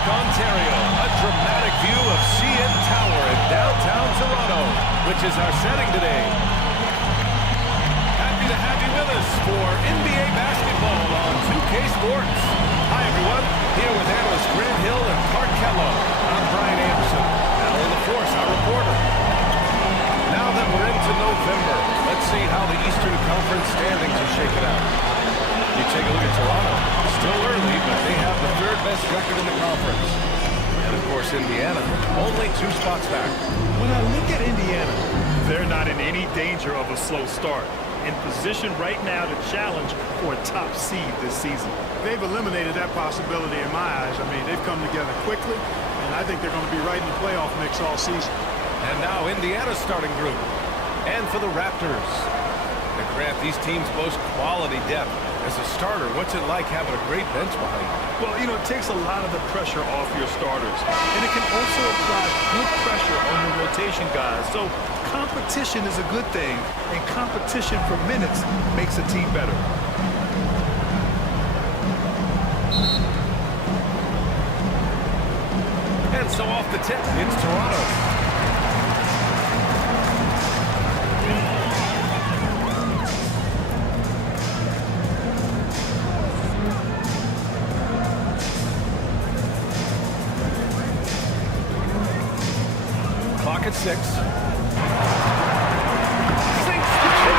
Lake Ontario, a dramatic view of CN Tower in downtown Toronto, which is our setting today. Happy to have you with us for NBA basketball on 2K Sports. Hi, everyone. Here with analysts Grant Hill and Clark Kello. I'm Brian Anderson. Alan LaForce, our reporter. Now that we're into November, let's see how the Eastern Conference standings are shaking out. You take a look at Toronto. Still early, but they have the third best record in the conference. And, of course, Indiana, only 2 spots back. When I look at Indiana, they're not in any danger of a slow start. In position right now to challenge for a top seed this season. They've eliminated that possibility in my eyes. I mean, they've come together quickly, and I think they're going to be right in the playoff mix all season. And now Indiana's starting group. And for the Raptors. And Grant, these teams boast quality depth. As a starter, what's it like having a great bench behind you? Well, you know, it takes a lot of the pressure off your starters. And it can also apply good pressure on your rotation guys. So competition is a good thing, and competition for minutes makes a team better. And so off the tip, it's Toronto. Clock at 6. Sinks the chip.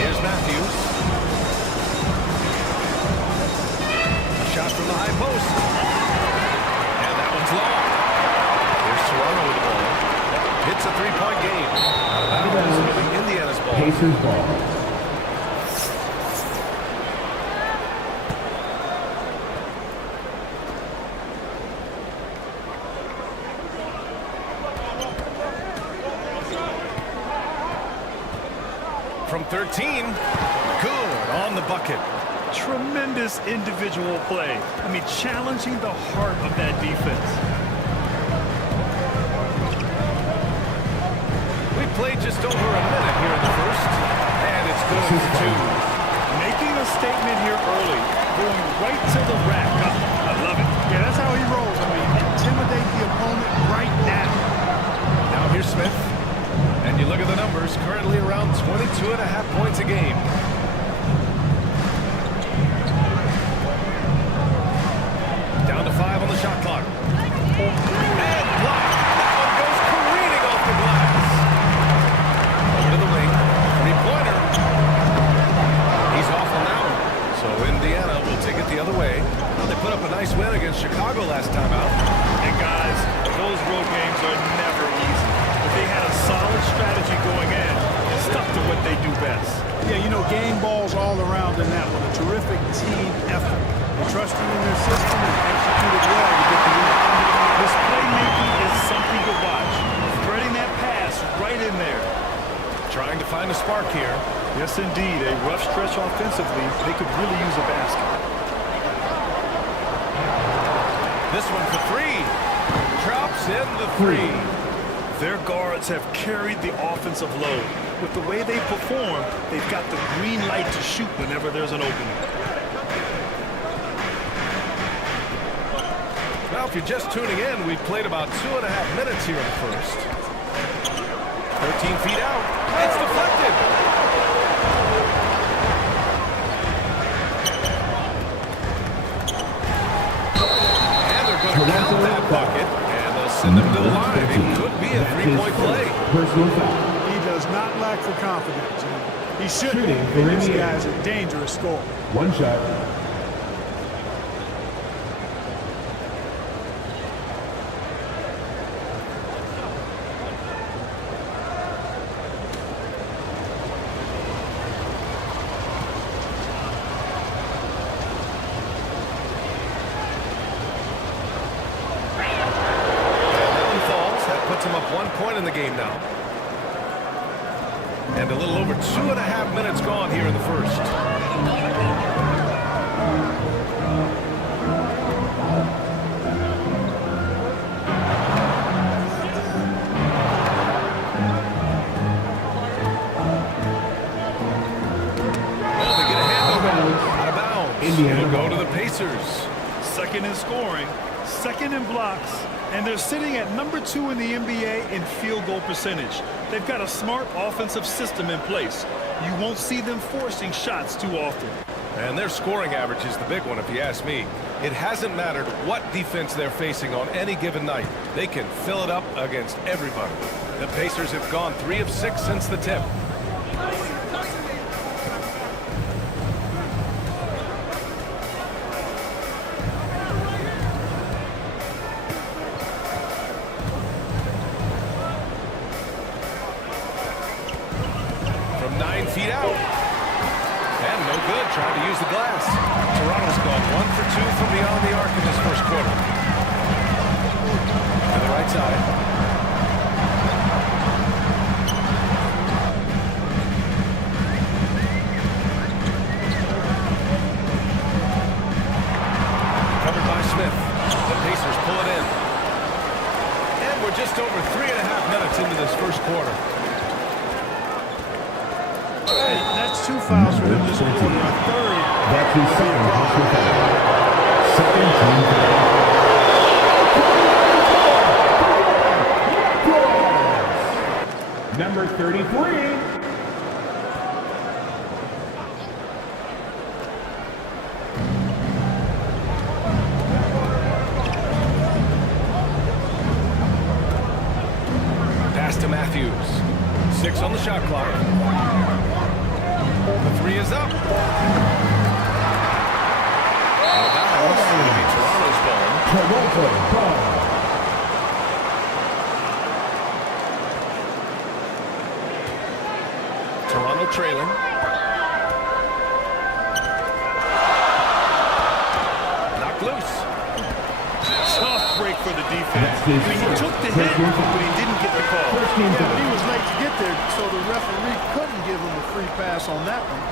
Here's Matthews. A shot from the high post. And that one's long. Here's Toronto with the ball. Hits a 3-point game. Out of bounds. It'll be Indiana's ball. Pacers ball. From 13, good on the bucket. Tremendous individual play. I mean, challenging the heart of that defense. We played just over a minute here in the first, and it's good for 2. Making a statement here early, going right to the rack. I love it. Yeah, that's how he rolls. I mean, intimidate the opponent right now. Now here's Smith. And you look at the numbers, currently around 22.5 points a game. Down to 5 on the shot clock. And blocked. That one goes careening off the glass. Over to the wing. 3-pointer. He's off on that one. So Indiana will take it the other way. Well, they put up a nice win against Chicago last time out. And guys, those road games are never easy. They had a solid strategy going in and stuck to what they do best. Yeah, you know, game balls all around in that one. A terrific team effort. They trusted in their system and executed well to get the win. This playmaking is something to watch. Threading that pass right in there. Trying to find a spark here. Yes, indeed. A rough stretch offensively. They could really use a basket. This one for 3. Drops in the 3. Their guards have carried the offensive load. With the way they perform, they've got the green light to shoot whenever there's an opening. Well, if you're just tuning in, we've played about 2.5 minutes here in the first. 13 feet out. It's deflected. And they're going to count that bucket. Send them to the line. It could be a 3-point play. Personal foul. He does not lack for confidence. He should be. This guy's a dangerous scorer. 1 shot. Puts him up 1 point in the game now. And a little over 2.5 minutes gone here in the first. Indiana It'll go ball. to the Pacers. Second in scoring, second in blocks, and they're sitting at number 2 in the NBA in field goal percentage. They've got a smart offensive system in place. You won't see them forcing shots too often. And their scoring average is the big one, if you ask me. It hasn't mattered what defense they're facing on any given night. They can fill it up against everybody. The Pacers have gone 3 of 6 since the tip. From 9 feet out. And no good, trying to use the glass. Toronto's gone 1 for 2 from beyond the arc in this first quarter. To the right side. Covered by Smith. The Pacers pull it in. And we're just over 3.5 minutes into this first quarter. That's 2 fouls for him this quarter. A third. That's his second personal foul. Second team foul. Number 33. Pass to Matthews. 6 on the shot clock. The 3 is up. Out of bounds. It'll be Toronto's ball. Toronto ball. Toronto trailing. Knocked loose. Tough break for the defense. That's his He first took the hit, personal foul. but he didn't get the call. First team Yeah, but he foul. was late to get there, so the referee couldn't give him a free pass on that one.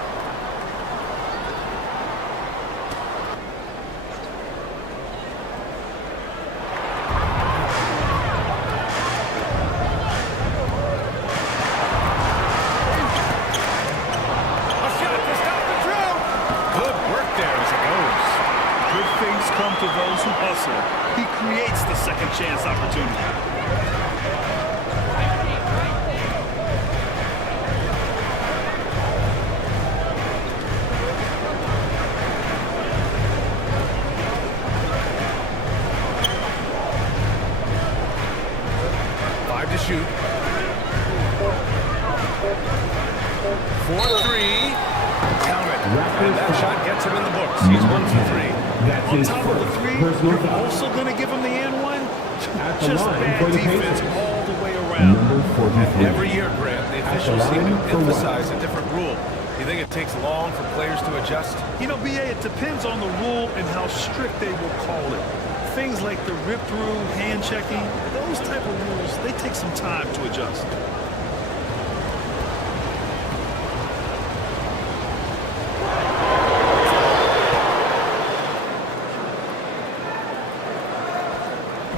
A shot to stop the drill. Good work there as it goes. Good things come to those who hustle. He creates the second chance opportunity. Five to shoot. 4-3. Count it. And that shot gets him in the books. He's 1 for 3. That's On his top of the first 3, personal you're foul. also going to give him the and one. At the Just line bad for the defense Pacers. all the way around. Number 43. Every year, Grant, the officials the seem line to for one. emphasize a different rule. You think it takes long for players to adjust? You know, BA, it depends on the rule and how strict they will call it. Things like the rip-through, hand-checking, those type of rules, they take some time to adjust.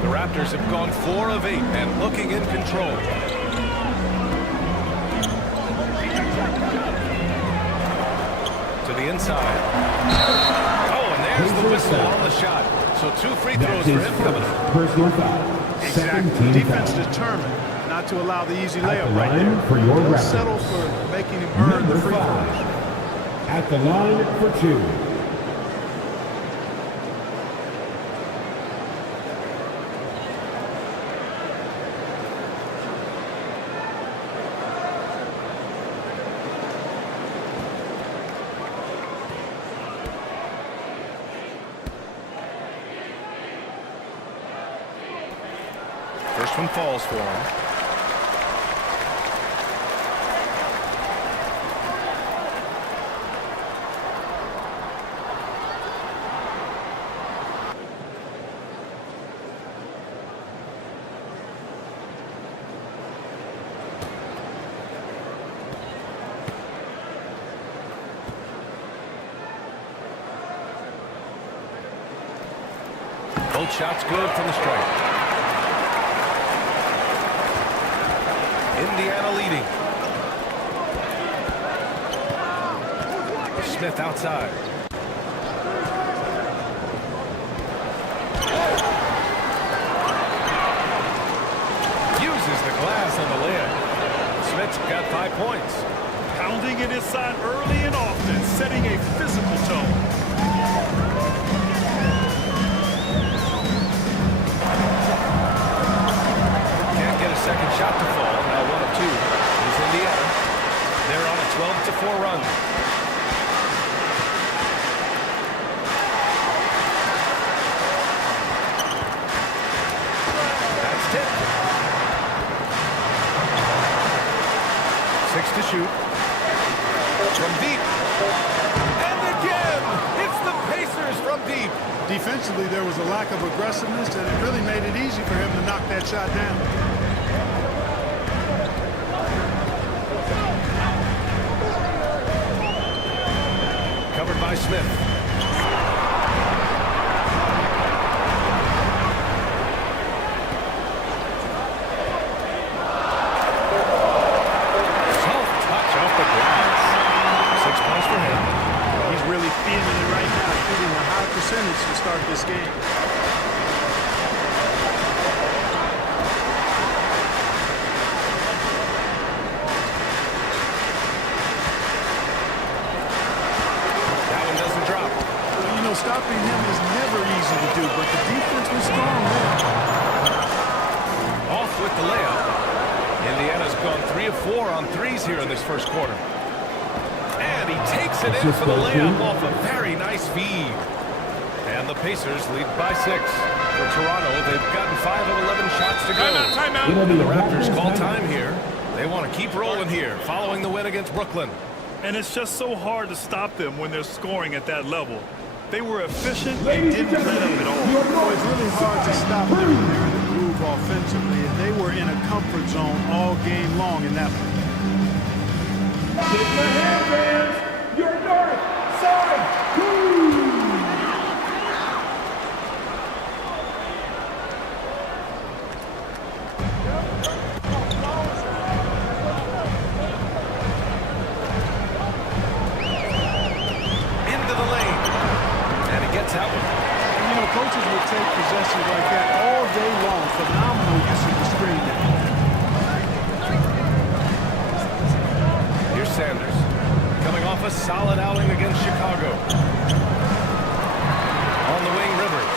The Raptors have gone 4 of 8 and looking in control. To the inside. Oh, and there's the whistle on the shot. So 2 free That's throws for his him coming first up. personal foul. Second team Defense foul. determined not to allow the easy At layup the right line there. for your Don't Raptors. settle for making him earn Number the free 5. throws. At the line for 2. First one falls for him. Both shots good from the stripe. Indiana leading. Smith outside. got 5 points. Pounding it inside early and often, setting a physical tone. Can't get a second shot to fall. Now 1 of 2 is Indiana. They're on a 12-4 run. That's tipped. 6 to shoot. From deep. And again, it's the Pacers from deep. Defensively, there was a lack of aggressiveness, and it really made it easy for him to knock that shot down. Covered by Smith. Soft touch off the glass. 6 points for him. He's really feeling it right now, shooting a high percentage to start this game. That one doesn't drop. Well, you know, stopping him is never easy to do, but the defense was strong there. Off with the layup. Indiana's gone 3 of 4 on threes here in this first quarter. And he takes it in for the layup off a very nice feed. And the Pacers lead by 6. For Toronto, they've gotten 5 of 11 shots to go. Timeout. And the Raptors call time here. They want to keep rolling here, following the win against Brooklyn. And it's just so hard to stop them when they're scoring at that level. They were efficient and didn't let up at all. Oh, it's really hard to stop them when they're in the groove offensively, and they were in a comfort zone all game long in that one. Take your hand, fans. Your north side. Woo! Into the lane. And he gets that one. You know, coaches will take possessions like that all day long. Phenomenal use of the screen there. Here's Sanders. Coming off a solid outing against Chicago. On the wing, Rivers.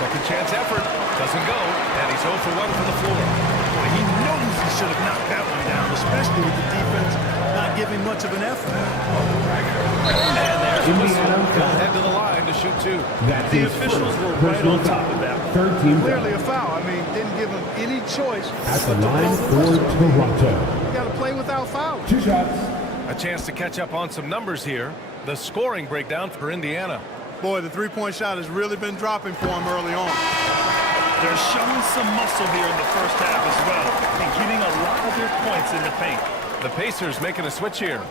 Second chance effort. Doesn't go. And he's 0 for 1 from the floor. Boy, he knows he should have knocked that one down, especially with the defense not giving much of an effort. And there's a whistle. He'll head to the line to shoot 2. That's The his officials first were right personal on top foul. of that one. Third team Clearly foul. a foul. I mean, didn't give him any choice. At the line for Toronto. You got to play without fouling. 2 shots. A chance to catch up on some numbers here. The scoring breakdown for Indiana. Boy, the three-point shot has really been dropping for him early on. They're showing some muscle here in the first half as well, and getting a lot of their points in the paint. The Pacers making a switch here.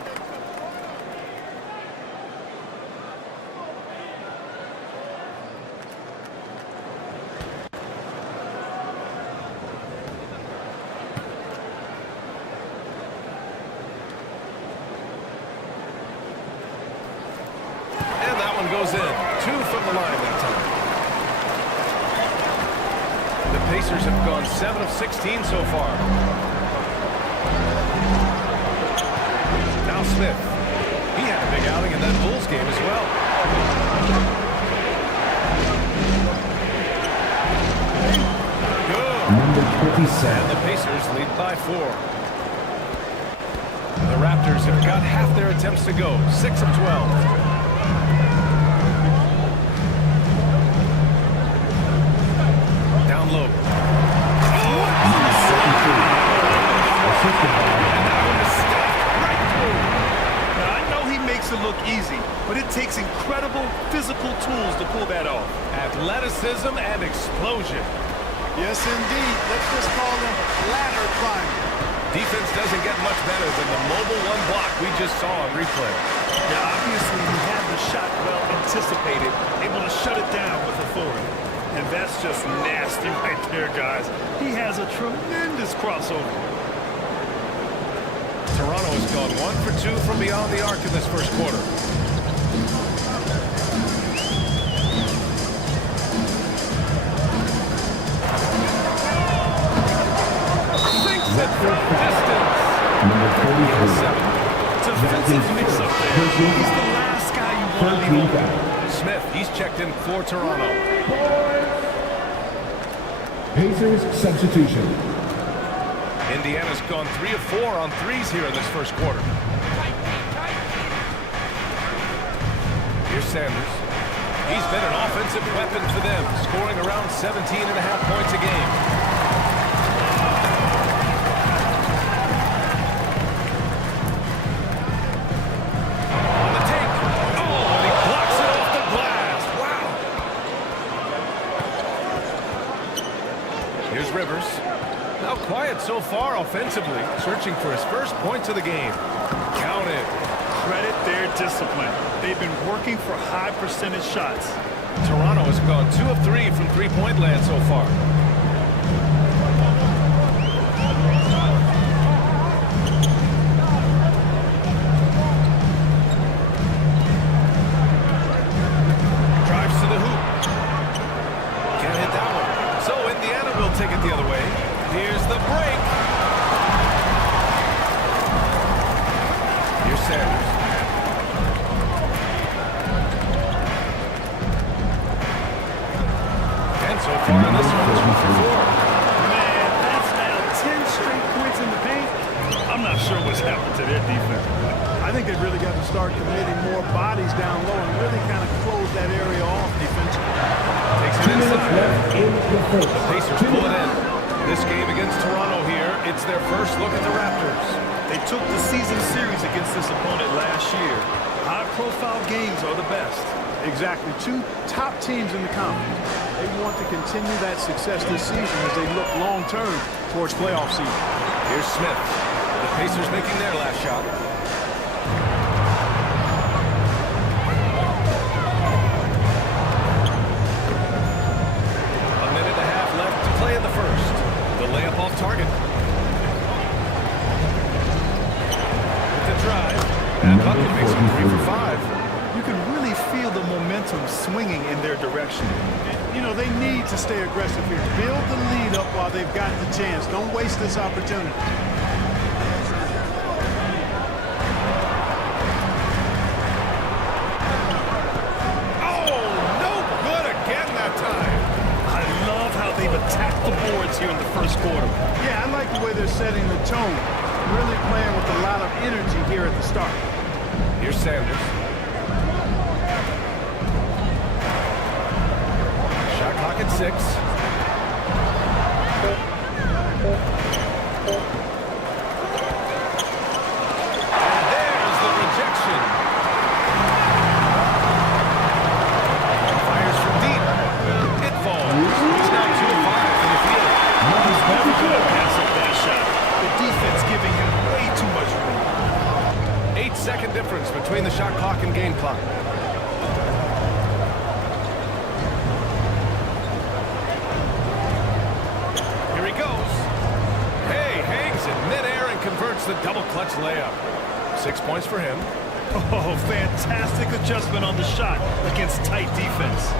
And that one goes in. 2 from the line that time. The Pacers have gone 7 of 16 so far. Now Smith. He had a big outing in that Bulls game as well. Good. Number And 27. the Pacers lead by 4. The Raptors have got half their attempts to go. 6 of 12. Down low. Now, I know he makes it look easy, but it takes incredible physical tools to pull that off. Athleticism and explosion. Yes, indeed. Let's just call him ladder climbing. Defense doesn't get much better than the mobile one block we just saw on replay. Now, obviously, he had the shot well anticipated, able to shut it down with authority. And that's just nasty right there, guys. He has a tremendous crossover. Toronto has gone 1 for 2 from beyond the arc in this first quarter. Sinks it from distance. Number 43. Defensive mix-up there. He's the last guy you want to leave open. Smith, he's checked in for Toronto. Pacers substitution. Indiana's gone 3 of 4 on threes here in this first quarter. Here's Sanders. He's been an offensive weapon for them, scoring around 17.5 points a game. On the take. Oh, and he blocks it off the glass. Wow. Here's Rivers. Now quiet so far offensively, searching for his first points of the game. Counted. Credit their discipline. They've been working for high percentage shots. Toronto has gone 2 of 3 from three-point land so far. Drives to the hoop. Can't hit that one. So Indiana will take it the other way. Here's the break. Here's Sanders. So far in this one, 2 for 4. Man, that's now 10 straight points in the paint. I'm not sure what's happened to their defense. I think they've really got to start committing more bodies down low and really kind of close that area off defensively. Takes it inside. The Pacers pull it in. This game against Toronto here, it's their first look at the Raptors. They took the season series against this opponent last year. High-profile games are the best. Exactly. 2 top teams in the conference. They want to continue that success this season as they look long-term towards playoff season. Here's Smith. The Pacers making their last shot. A minute and a half left to play in the first. The layup off target. With the drive. And Bucket makes it 3 for 5. You can really feel the momentum swinging in their direction. You know, they need to stay aggressive here. Build the lead up while they've got the chance. Don't waste this opportunity. Oh, no good again that time. I love how they've attacked the boards here in the first quarter. Yeah, I like the way they're setting the tone. Really playing with a lot of energy here at the start. Here's Sanders. Shot clock at 6. And there's the rejection. Fires from deep. It falls. He's now 2 of 5 from the field. He's never going to pass up that shot. The defense giving him way too much room. 8-second difference between the shot clock and game clock. Here he goes. Hey, hangs in midair and converts the double clutch layup. 6 points for him. Oh, fantastic adjustment on the shot against tight defense.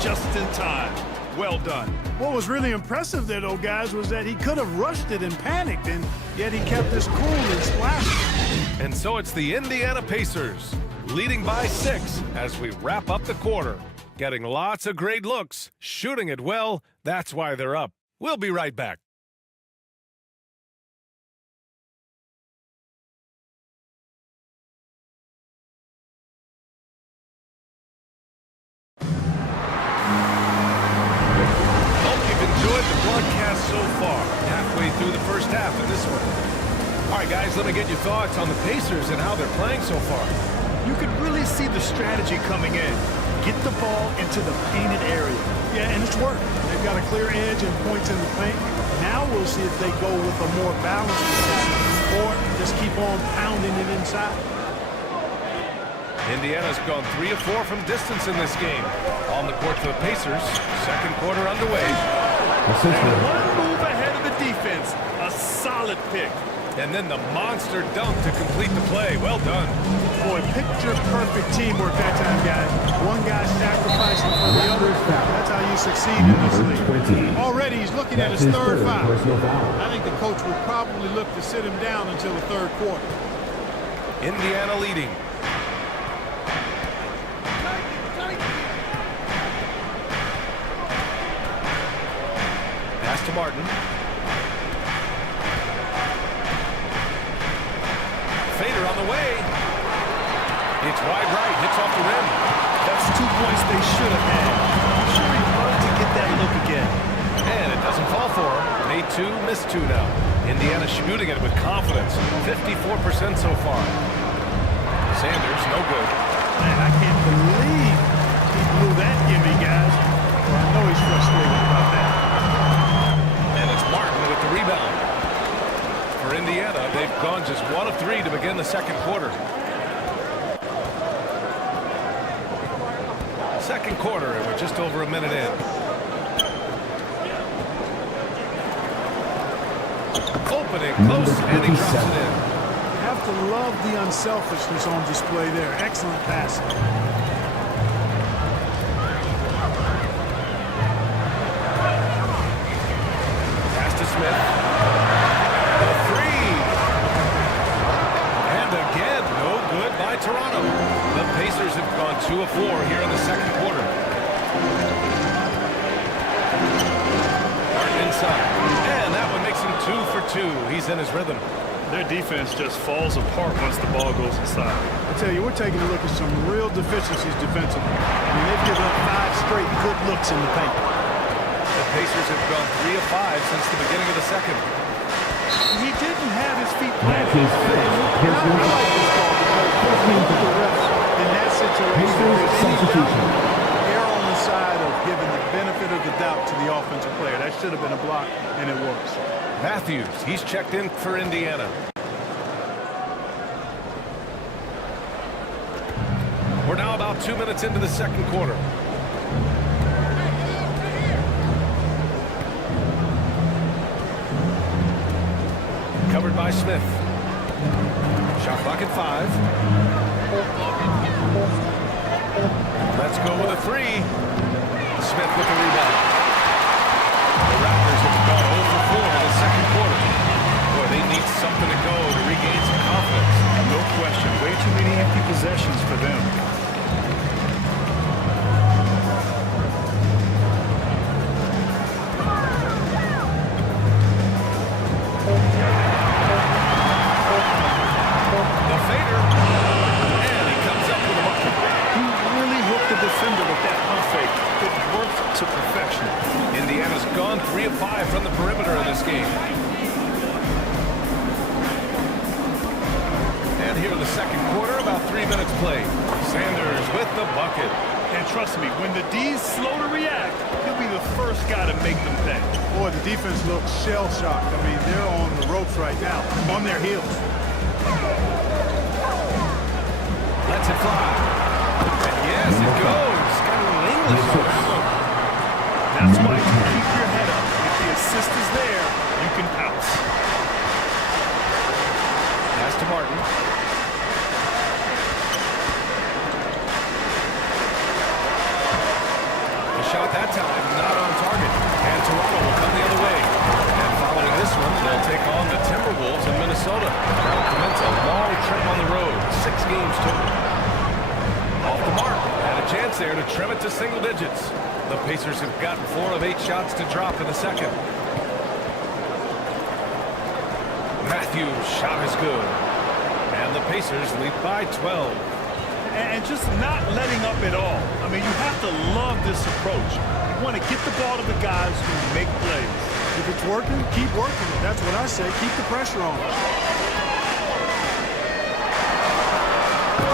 Just in time. Well done. What was really impressive there, though, guys, was that he could have rushed it and panicked, and yet he kept his cool and splashed. And so it's the Indiana Pacers, leading by 6 as we wrap up the quarter. Getting lots of great looks, shooting it well, that's why they're up. We'll be right back. Broadcast so far, halfway through the first half of this one. All right, guys, let me get your thoughts on the Pacers and how they're playing so far. You could really see the strategy coming in. Get the ball into the painted area. Yeah, and it's worked. They've got a clear edge and points in the paint. Now we'll see if they go with a more balanced attack or just keep on pounding it inside. Indiana's gone 3 of 4 from distance in this game. On the court for the Pacers. Second quarter underway. Assistant. One move ahead of the defense. A solid pick. And then the monster dunk to complete the play. Well done. Boy, picture-perfect teamwork that time, guys. One guy sacrificing for the other. That's how you succeed in this Number league. 20. Already, he's looking at That's his his third third foul. personal foul. I think the coach will probably look to sit him down until the third quarter. Indiana leading. Pass to Martin. Fader on the way. It's wide right, hits off the rim. That's 2 points they should have had. I'm sure he'd love to get that look again. And it doesn't fall for him. Made 2, missed 2 now. Indiana shooting it with confidence. 54% so far. Sanders, no good. Man, I can't believe he blew that gimme, guys. Well, I know he's frustrated about that. And it's Martin with the rebound. For Indiana, they've gone just 1 of 3 to begin the second quarter. Second quarter, and we're just over a minute in. Opening close, and he drops it in. Have to love the unselfishness on display there. Excellent passing. Pass to Smith. The 3. And again, no good by Toronto. The Pacers have gone 2 of 4 here in the second quarter. Martin inside. And that one makes him 2 for 2. He's in his rhythm. Their defense just falls apart once the ball goes inside. I tell you, we're taking a look at some real deficiencies defensively. I mean, they've given up 5 straight good looks in the paint. The Pacers have gone 3 of 5 since the beginning of the second. He didn't have his feet That's planted. his fifth I personal like this call because most of the refs in that situation, Pacers if any substitution. doubt, err on the side of giving the benefit of the doubt to the offensive player. That should have been a block, and it works. Matthews, he's checked in for Indiana. We're now about 2 minutes into the second quarter. Covered by Smith. Shot clock at 5. Let's go with a 3. Smith with the rebound. The Raptors have gone 0 for 4 in the second quarter. Boy, they need something to go to regain some confidence. No question. Way too many empty possessions for them. The fader. And he comes up with a bucket. He really hooked the defender with that pump fake. It worked to perfection. Indiana's gone 3 of 5 from the perimeter in this game. And here in the second quarter, about 3 minutes played. Sanders with the bucket. And trust me, when the D's slow to react, he'll be the first guy to make them pay. Boy, the defense looks shell-shocked. I mean, they're on the ropes right now, on their heels. Lets it fly. And yes, it goes. Got a little English on that one. That's why you keep your head up. If the assist is there, you can pounce. Pass to Martin. The shot that time, not on target. And Toronto will come the other way. And following this one, they'll take on the Timberwolves in Minnesota. That'll commence a long trip on the road. 6 games total. Off the mark. Had a chance there to trim it to single digits. The Pacers have gotten 4 of 8 shots to drop in the second. Matthews' shot is good. And the Pacers lead by 12. And just not letting up at all. I mean, you have to love this approach. You want to get the ball to the guys who make plays. If it's working, keep working. That's what I say. Keep the pressure on.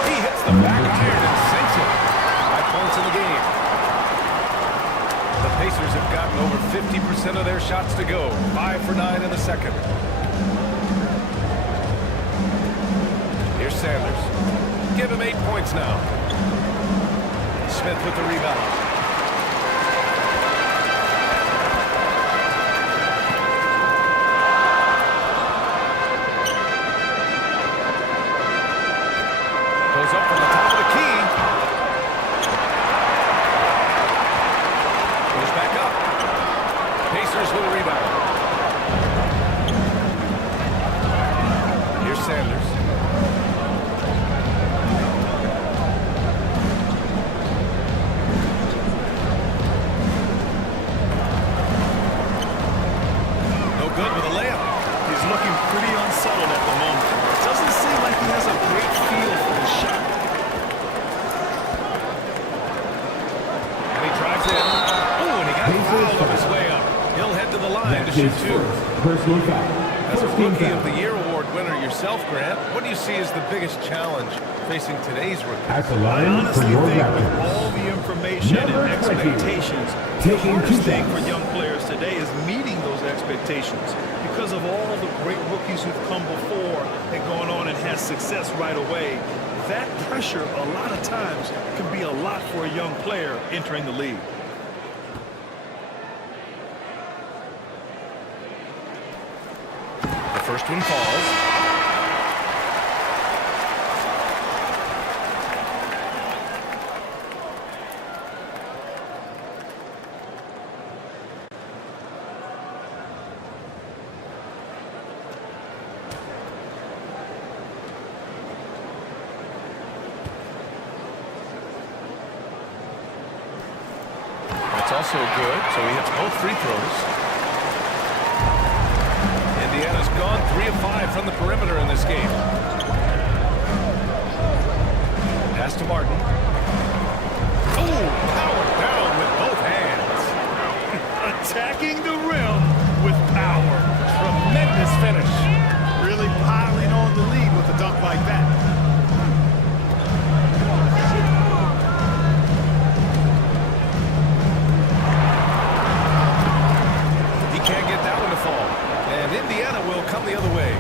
He hits the back iron and sinks it. 5 points in the game. The Pacers have gotten over 50% of their shots to go. 5 for 9 in the second. Here's Sanders. give him 8 points now. Smith with the rebound. Goes up from the top of the key. Goes back up. Pacers with a rebound. Here's Sanders. No good with a layup. He's looking pretty unsettled at the moment. Doesn't seem like he has a great feel for his shot. And he drives in. Oh, and he got fouled on his way up. He'll head to the line to shoot two. Personal foul. As a First team Rookie foul. of the Year award winner yourself, Grant, what do you see as the biggest challenge facing today's rookie? At the I line for honestly your think with Raptors. all the information Number and 20, expectations, the taking hardest 2 thing shots. for young players today is meeting those expectations. Because of all the great rookies who've come before and gone on and had success right away, that pressure a lot of times can be a lot for a young player entering the league. The first one falls. That's also good, so he hits both free throws. Indiana's gone 3 of 5 from the perimeter in this game. Pass to Martin. Oh, powered down with both hands. Attacking the rim with power. Tremendous finish. Really piling on the lead with a dunk like that. He can't get that one to fall. And Indiana will come the other way.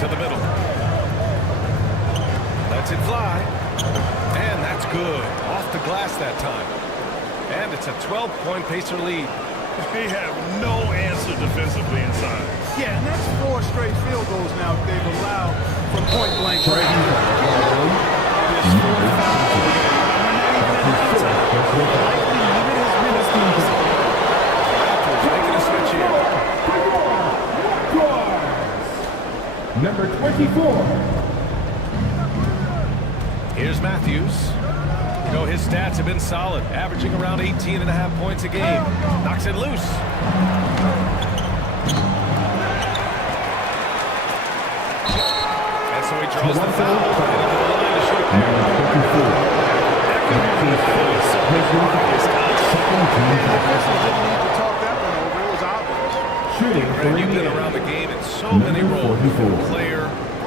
To the middle. Lets it fly. And that's good. Off the glass that time. And it's a 12-point Pacer lead. They have no answer defensively inside. Yeah, and that's 4 straight field goals now they've allowed from point-blank range. It is 4 fouls. We're not even at halftime. Likely limit his minutes to Raptors making a switch here. Number 24. Here's Matthews. You know, his stats have been solid, averaging around 18.5 points a game. Knocks it loose. And so he draws the foul. Heading to the line to shoot there. Officials didn't need to talk that one over. It was obvious. Shooting for Grant, you've been Indiana. around the game in so many Number roles. 44. Player,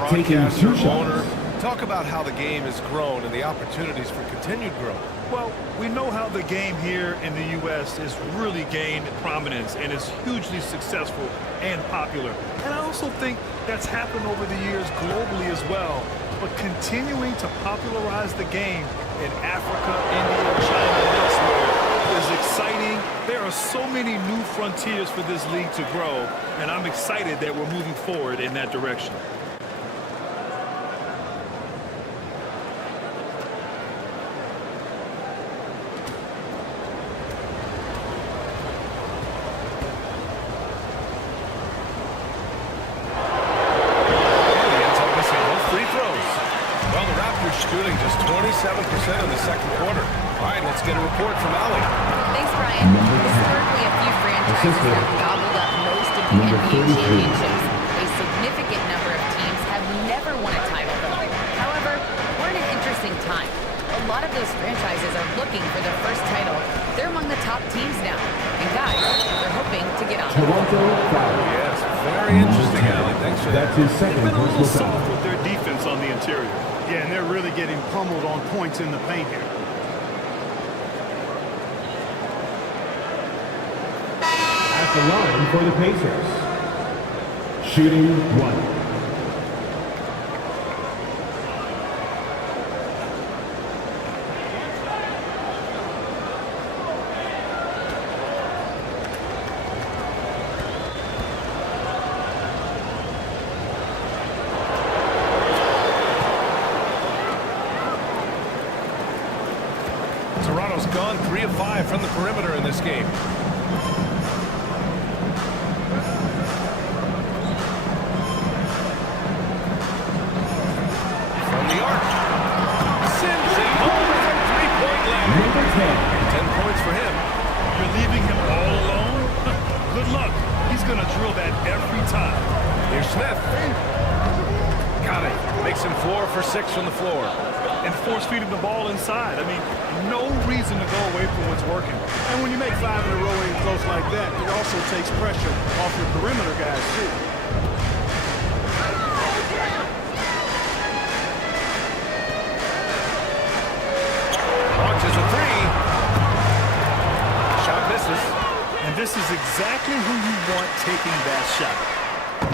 Taking broadcaster, 2 shots. owner. Talk about how the game has grown and the opportunities for continued growth. Well, we know how the game here in the U.S. has really gained prominence and is hugely successful and popular. And I also think that's happened over the years globally as well. But continuing to popularize the game in Africa, India, China, and elsewhere is exciting. There are so many new frontiers for this league to grow, and I'm excited that we're moving forward in that direction. Shooting just 27% in the second quarter. All right, let's get a report from Allie. Thanks, Brian. Historically, a few franchises have gobbled up most of the NBA championships. A significant number of teams have never won a title, though. However, we're in an interesting time. A lot of those franchises are looking for their first title. They're among the top teams now. And guys, they're hoping to get on. Toronto foul. Yes, very interesting, Allie. Thanks for that. That's his They've second been a little personal soft foul. with their defense on the interior. Yeah, and they're really getting pummeled on points in the paint here. At the line for the Pacers. Shooting 1. gone 3 of 5 from the perimeter in this game. From the arc. Sends it home from three-point land. 10 points for him. You're leaving him all alone? Good luck. He's going to drill that every time. Here's Smith. Got it. Makes him 4 for 6 from the floor. And force-feeding the ball inside. I mean, no reason to go away from what's working. And when you make 5 in a row in close like that, it also takes pressure off your perimeter guys, too. Launches a 3. Shot misses. And this is exactly who you want taking that shot.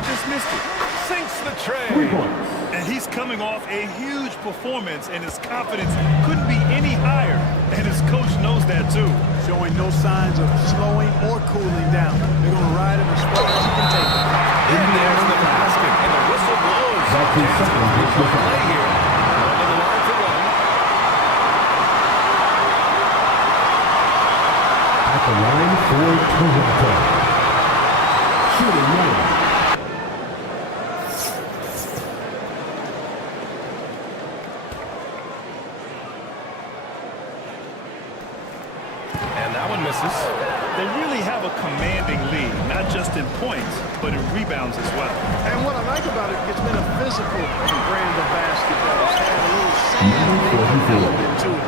Just missed it. Sinks the tray. 3 points. And he's coming off a huge performance, and his confidence couldn't be any higher. And his coach knows that, too. Showing no signs of slowing or cooling down. They're going to ride him as far as he can take it. And there's the basket, and the whistle blows. That's his second personal foul. Play here. On the line for 1. At the line for Toronto. Shooting 1. And that one misses. They really have a commanding lead, not just in points, but in rebounds as well. And what I like about it, it's been a physical brand of basketball. It's had a little sand element to it.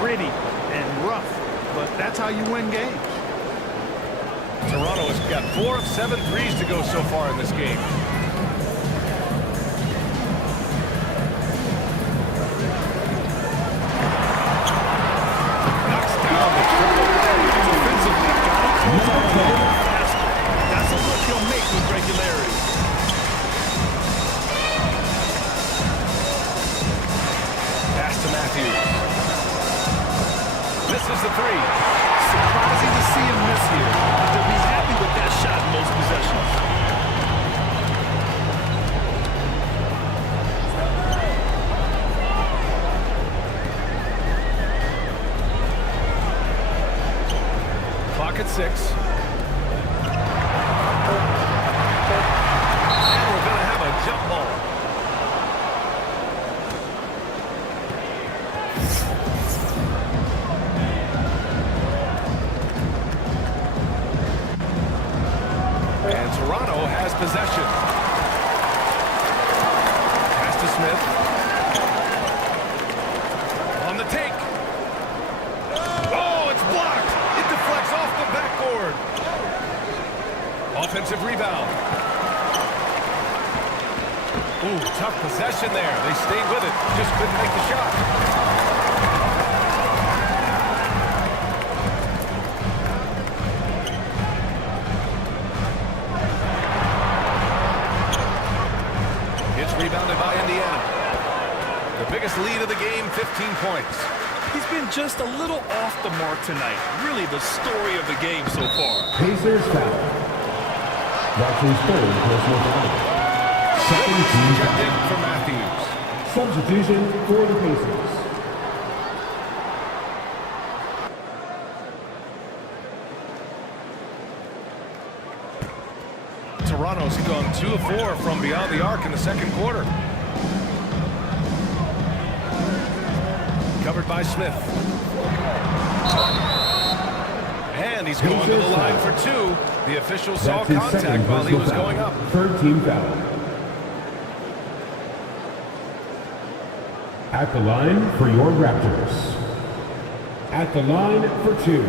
Gritty and rough. But that's how you win games. Toronto has got 4 of 7 threes to go so far in this game. Knocks down the triple. Defensively, got to close out a little faster. That's a look he'll make with regularity. Pass to Matthews. Misses the 3. Surprising to see him miss here. They'll be happy with that shot in most possessions. Clock at 6. And we're going to have a jump ball. And Toronto has possession. Pass to Smith. On the take. Oh, it's blocked. It deflects off the backboard. Offensive rebound. Ooh, tough possession there. They stayed with it. Just couldn't make the shot. It's rebounded by Indiana. The biggest lead of the game, 15 points. He's been just a little off the mark tonight. Really the story of the game so far. Pacers foul. That's his third personal foul. Second team Checked in foul. for Matthews. Substitution for the Pacers. Toronto's gone 2 of 4 from beyond the arc in the second quarter. Covered by Smith. And he's going to the line for 2. The official saw That's his contact second while he personal was foul. going up. Third team foul. At the line for your Raptors. At the line for 2.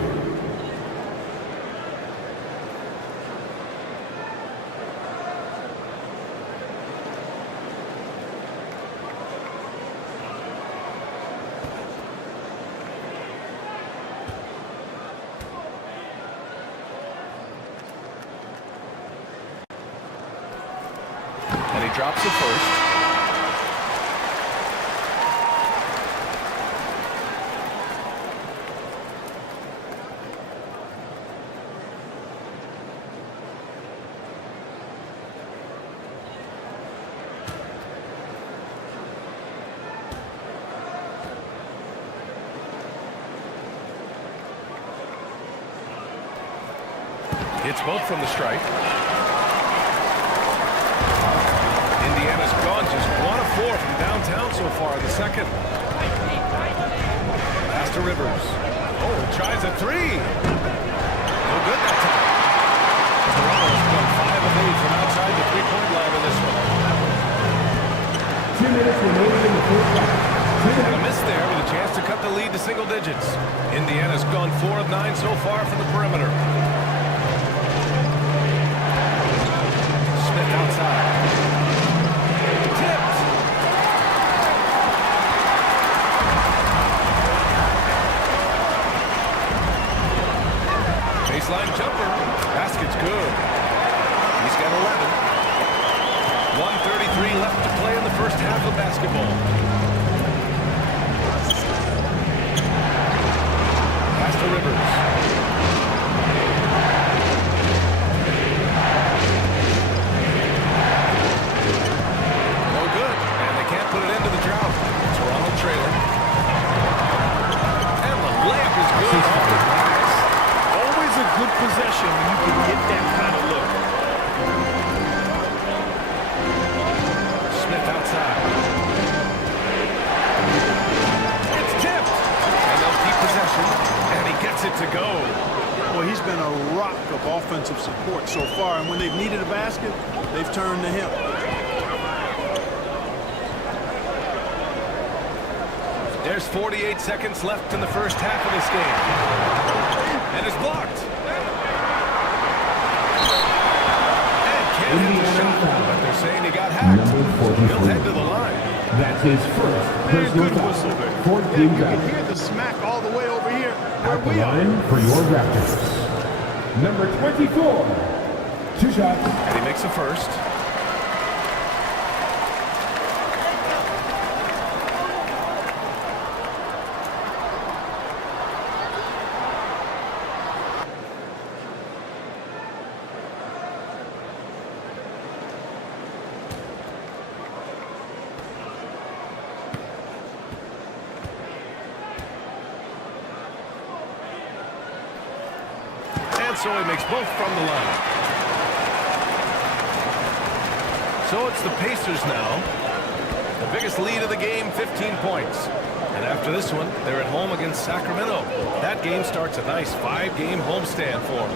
And he drops it first. Hits both from the stripe. Indiana's gone just 1 of 4 from downtown so far in the second. Pass to Rivers. Oh, tries a 3. No good that time. Toronto's gone 5 of 8 from outside the three-point line in this one. 2 minutes remaining in the first half. And a miss there with a chance to cut the lead to single digits. Indiana's gone 4 of 9 so far from the perimeter. Smith outside. Tipped. Baseline jumper. Basket's good. He's got 11. 1:33 left to play in the first half of basketball. Pass to Rivers. No good. And they can't put it into the drought. Toronto trailing. And the layup is good. Always a good possession when you can get that kind of look. Smith outside. It's tipped. And they'll keep possession. And he gets it to go. Well, he's been a rock of offensive support so far, and when they've needed a basket, they've turned to him. There's 48 seconds left in the first half of this game. And it's blocked. And can't hit the shot, but they're saying he got hacked. So he'll head to the line. That's his first personal Good whistle foul. there. 14 You can Raptors. hear the smack all the way over here where At the we are. line for your Raptors. Number 24. 2 shots. And he makes a first. So he makes both from the line. So it's the Pacers now. The biggest lead of the game, 15 points. And after this one, they're at home against Sacramento. That game starts a nice 5-game homestand for them.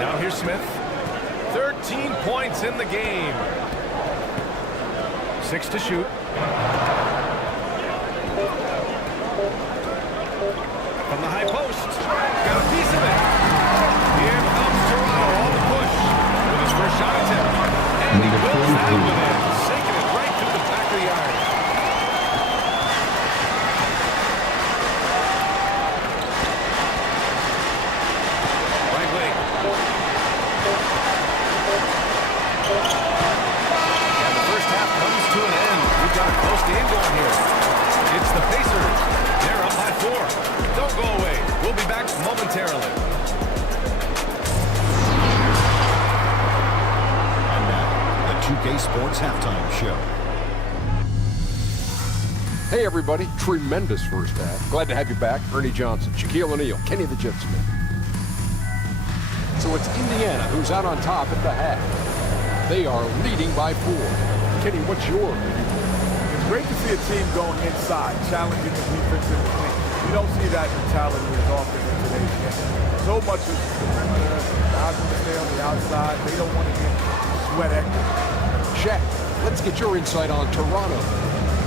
Now here's Smith. 13 points in the game. 6 to shoot. From the high post. Got a piece of it. Here comes Toronto on the push with his first shot attempt. And he wills that with it, sinking it right through the back of the iron. Right wing. And the first half comes to an end. We've got a close to end going here. It's the Pacers. They're up by 4. Don't go away. We'll be back momentarily. And now, the 2K Sports Halftime Show. Hey everybody, tremendous first half. Glad to have you back. Ernie Johnson, Shaquille O'Neal, Kenny the Jet Smith. So it's Indiana who's out on top at the half. They are leading by 4. Kenny, what's your review? It's great to see a team going inside, challenging the defense in the paint. You don't see that mentality as often in today's game. So much is the perimeter, guys want to stay on the outside. They don't want to get sweat equity. Shaq, let's get your insight on Toronto.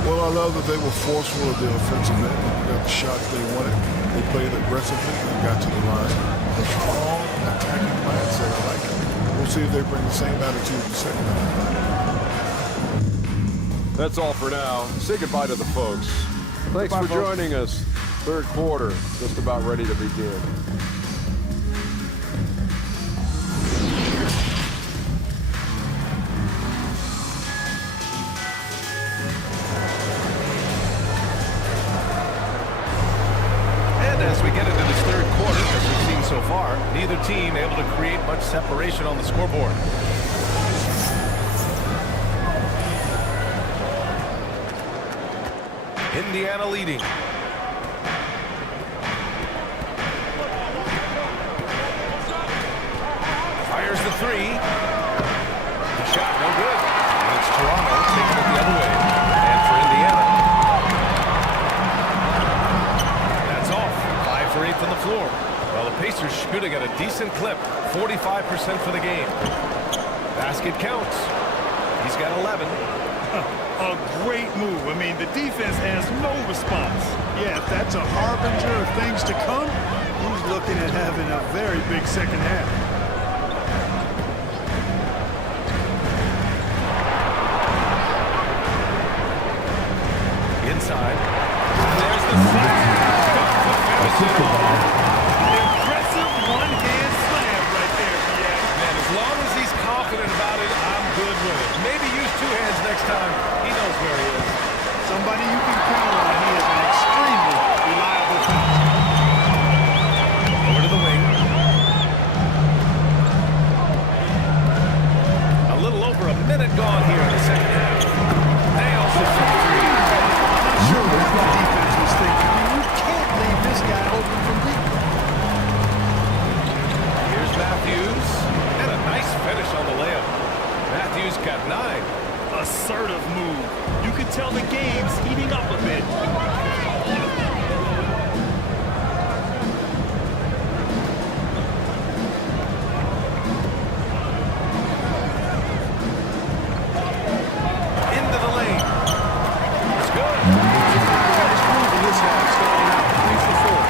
Well, I love that they were forceful at the offensive end. They got the shots they wanted. They played aggressively and got to the line. A strong attacking mindset. I like it. We'll see if they bring the same attitude in the second half. That's all for now. Say goodbye to the folks. Thanks Goodbye, for folks. joining us. Third quarter, just about ready to begin. And as we get into this third quarter, as we've seen so far, neither team able to create much separation on the scoreboard. Indiana leading. three. The shot, no good. And it's Toronto taking it the other way. And for Indiana, that's off. 5 for 8 from the floor. Well, the Pacers shooting at a decent clip. 45% for the game. Basket counts. He's got 11. A great move. I mean, the defense has no response. Yeah, if that's a harbinger of things to come, he's looking at having a very big second half. Inside. There's the slam. Impressive one-hand slam right there, yeah. Man, as long as he's confident about it, I'm good with it. Maybe use 2 hands next time. He knows where he is. Somebody you can count on. He is an extremely reliable passer. Over to the wing. A little over a minute gone here in the second half. Nails it from 3. Not sure what the defense was thinking. I mean, you can't leave this guy open from deep. Here's Matthews. And a nice finish on the layup. Matthews got 9. Assertive move. You can tell the game's heating up a bit. Into the lane. It's good. Nice move in this half, starting out 3 for 4.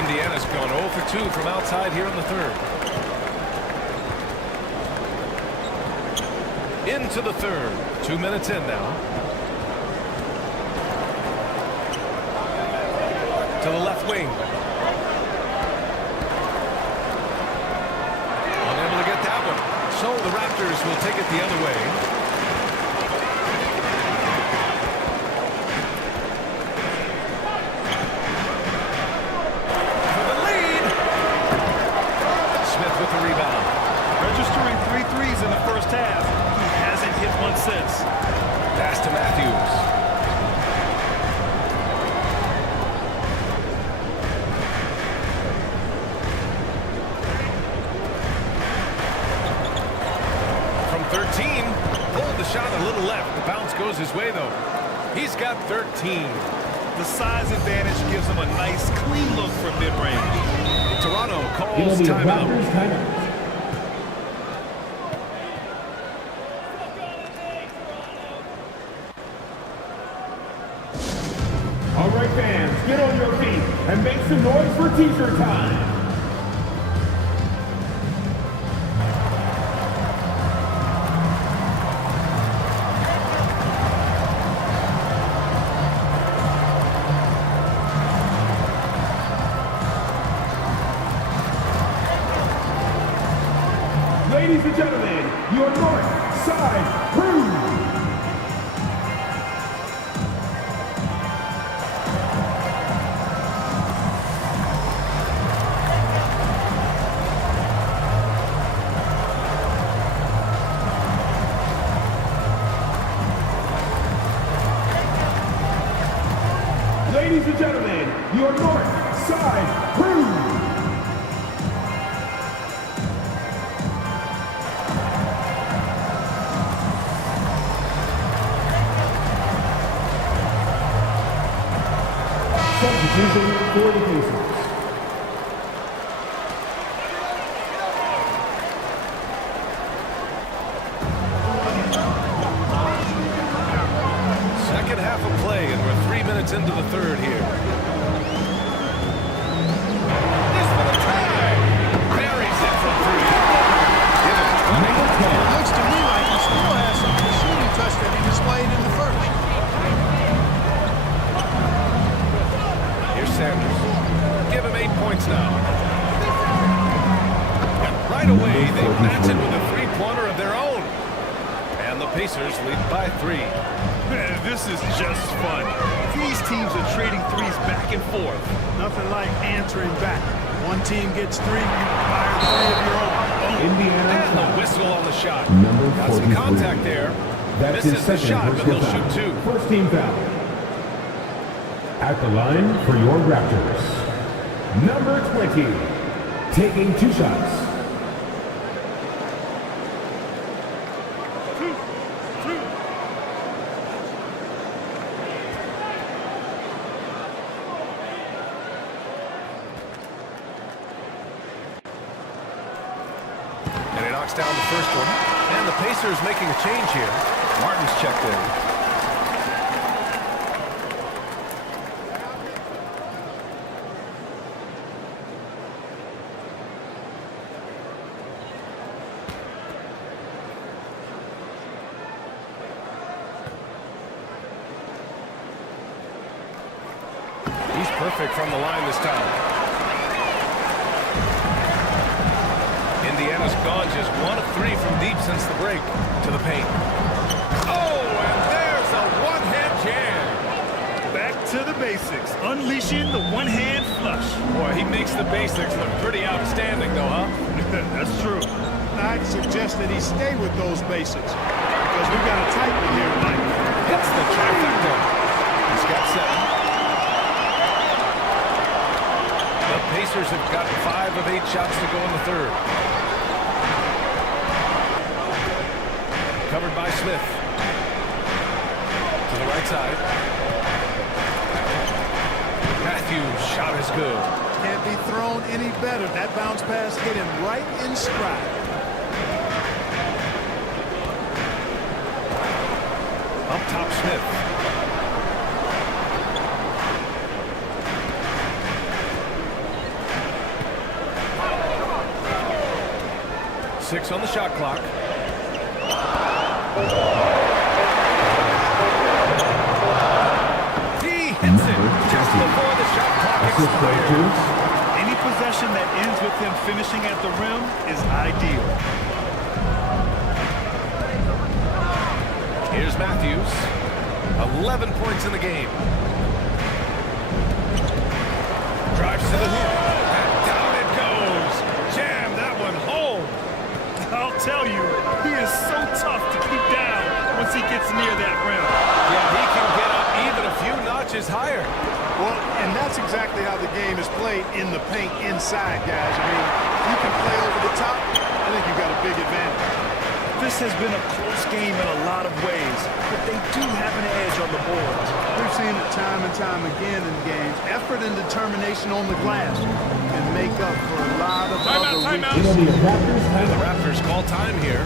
Indiana's gone 0 for 2 from outside here in the third. Into the third. 2 minutes in now. To the left wing. Unable to get that one. So the Raptors will take it the other way. For the lead. Smith with the rebound. Registering 3 threes in the first half. He hasn't hit one since. Pass to Matthews. From 13, pulled the shot a little left. The bounce goes his way, though. He's got 13. The size advantage gives him a nice, clean look from mid-range. Toronto It'll calls be a timeout. Raptors timeout. All right, fans, get on your feet and make some noise for t-shirt time. Ladies and gentlemen, your North Side Crew. Ladies and gentlemen, your North Side Crew. Substitution for the Pacers. Second half of play, and we're 3 minutes into the third here. This for the tie. Buries it from 3. Give it 20. It looks to me like he still has some of the shooting touch that he displayed in the first. Here's Sanders. Give him 8 points now. And right away, they match it with a three-pointer of their own. And the Pacers lead by 3. Man, this is just fun. These teams are trading threes back and forth. Nothing like answering back. One team gets 3, you fire 3 of your own. Indiana And the time. whistle on the shot. Number Got some 43. contact there. That's his Misses the second shot, but personal he'll foul. shoot 2. First team foul. At the line for your Raptors, number 20, taking 2 shots. knocks down the first one. And the Pacers making a change here. Martin's checked in. He's perfect from the line this time. Indiana's gone just 1 of 3 from deep since the break. To the paint. Oh, and there's a one-hand jam. Back to the basics. Unleashing the one-hand flush. Boy, he makes the basics look pretty outstanding, though, huh? That's true. I'd suggest that he stay with those basics because we've got a tight one here tonight. Hits the trifecta. He's got 7. The Pacers have got 5 of 8 shots to go in the third. Covered by Smith. To the right side. Matthews' shot is good. Can't be thrown any better. That bounce pass hit him right in stride. Up top, Smith. Six on the shot clock. He hits it just before the shot clock expires. Any possession that ends with him finishing at the rim is ideal. Here's Matthews. 11 points in the game. Drives to the hoop. And down it goes. Jam that one home. I'll tell you, he is so tough to keep down once he gets near that rim. Yeah, he can get up even a few notches higher. Well, and that's exactly how the game is played in the paint inside, guys. I mean, you can play over the top. I think you've got a big advantage. This has been a close game in a lot of ways, but they do have an edge on the boards. We've seen it time and time again in games. Effort and determination on the glass can make up for a lot of other weaknesses. And the Raptors call time here.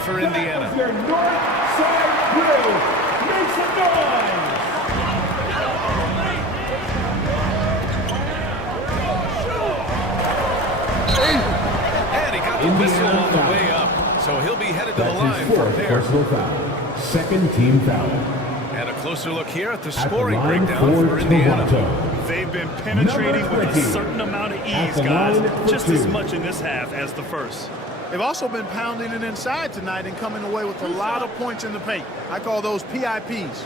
For Indiana. Their north side crew makes some noise. And he got the whistle on the way up, so he'll be headed to the line from there. Personal foul. Second team foul. And a closer look here at the At the scoring line breakdown for Indiana. Toronto. They've been penetrating with a certain amount of ease, guys, just as much in this half as the first. They've also been pounding it inside tonight and coming away with a lot of points in the paint. I call those PIPs.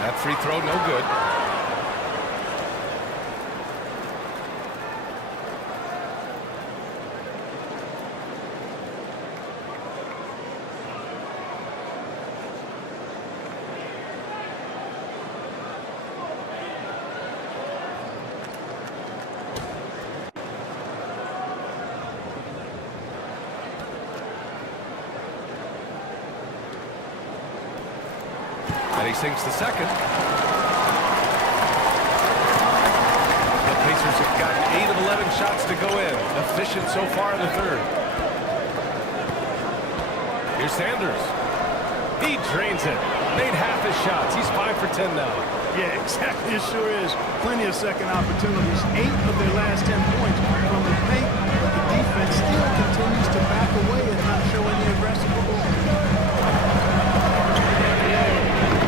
That free throw, no good. And he sinks the second. The Pacers have gotten 8 of 11 shots to go in. Efficient so far in the third. Here's Sanders. He drains it. Made half his shots. He's 5 for 10 now. Yeah, exactly. It sure is. Plenty of second opportunities. 8 of their last 10 points from the paint. But the defense still continues to back away and not show any aggressive ball.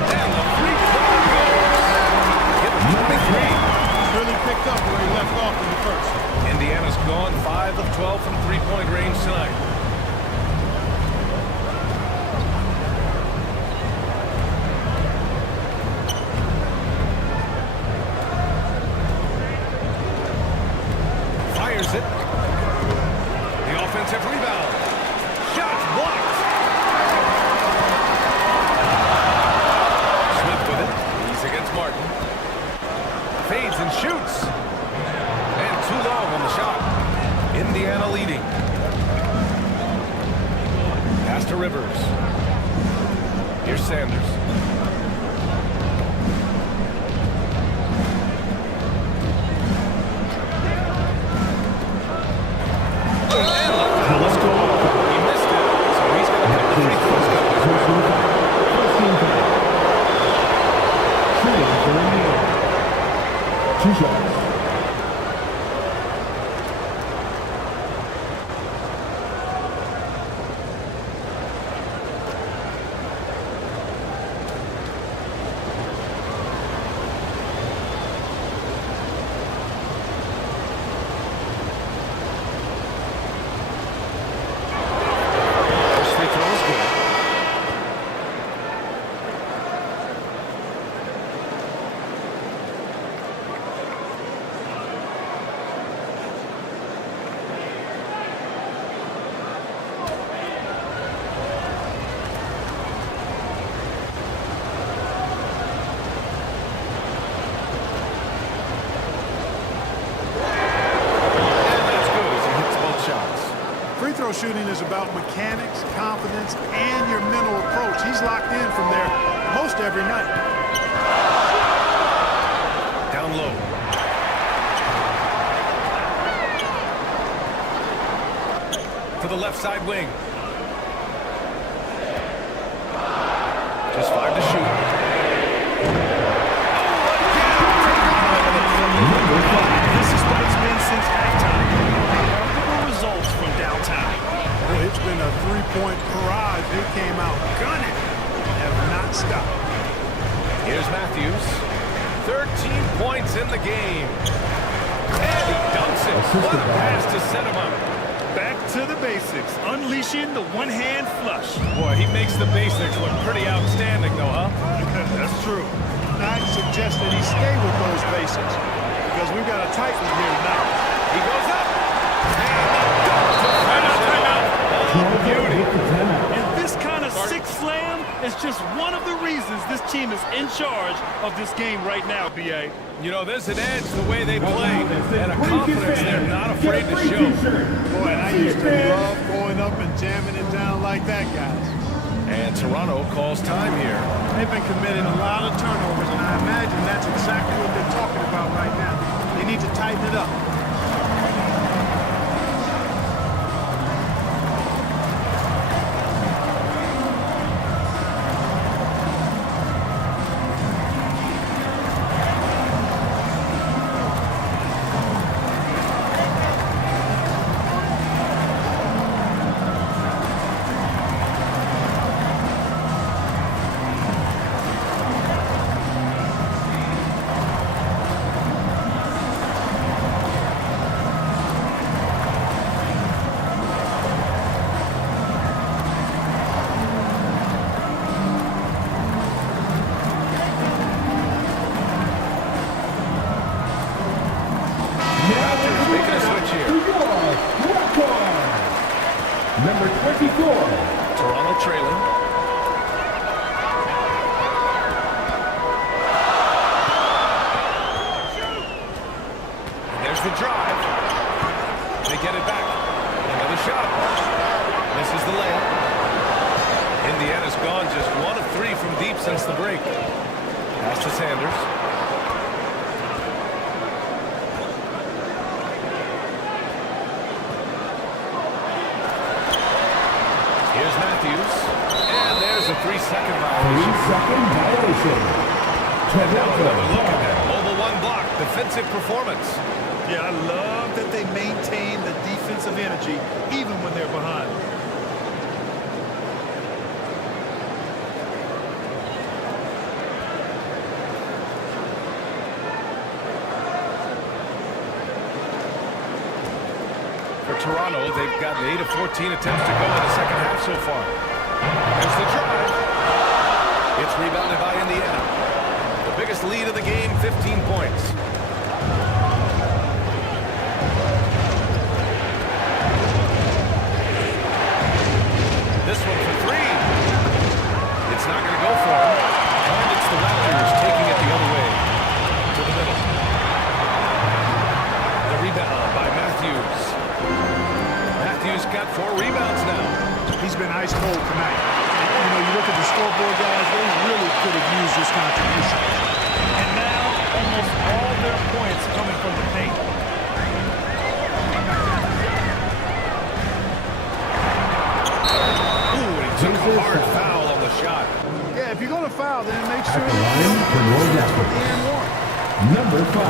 And the free throw goes. It was 23. Really picked up where he left off in the first. Indiana's gone 5 of 12 from three-point range tonight. Fires it. The offensive rebound. Shots blocked. Smith with it. He's against Martin. Fades and shoots. And too long on the shot. Indiana leading. Pass to Rivers. Here's Sanders. Let's go. He missed it, so he's going to hit the free throws. Two shots. First free throw is good. And that's good as he hits both shots. Free throw shooting is about mechanics, confidence, and your mental approach. He's locked in from there most every night. Down low. To the left side wing. Just 5 to shoot. This is what it's been since halftime. Remarkable results from downtown. Boy, it's been a three-point barrage. They came out gunning and have not stopped. Here's Matthews. 13 points in the game. And he dunks it. What a pass to set him up. Back to the basics, unleashing the one-hand flush. Boy, he makes the basics look pretty outstanding, though, huh? That's true. I'd suggest that he stay with those basics because we've got a tight one here now. He goes up. And beauty. And this kind of sick slam is just one of the reasons this team is in charge of this game right now, B.A. You know, there's an edge the way they play and a confidence they're not afraid to show. Boy, and I used to love going up and jamming it down like that, guys. And Toronto calls time here. They've been committing a lot of turnovers, and I imagine that's exactly what they're talking about right now. They need to tighten it up. Making a switch here. Number 24. Toronto trailing. And there's the drive. They get it back. Another shot. This is the layup. Indiana's gone just 1 of 3 from deep since the break. Pass to Sanders. 3-second violation. 3-second violation. And now another look at that mobile one block defensive performance. Yeah, I love that they maintain the defensive energy even when they're behind. For Toronto, they've gotten 8 of 14 attempts to go in the second half so far. There's the drive. It's rebounded by Indiana. The biggest lead of the game, 15 points. This one for 3. It's not going to go for him. And it's the Raptors taking it the other way. To the middle. The rebound by Matthews. Matthews got 4 rebounds now. He's been ice cold tonight. You know, you look at the scoreboard, guys, they really could have used this contribution. And now, almost all their points coming from the paint. Ooh, he took a hard foul on the shot. Yeah, if you're going to foul, then make At sure the line for your Raptors. the and one. Number 5.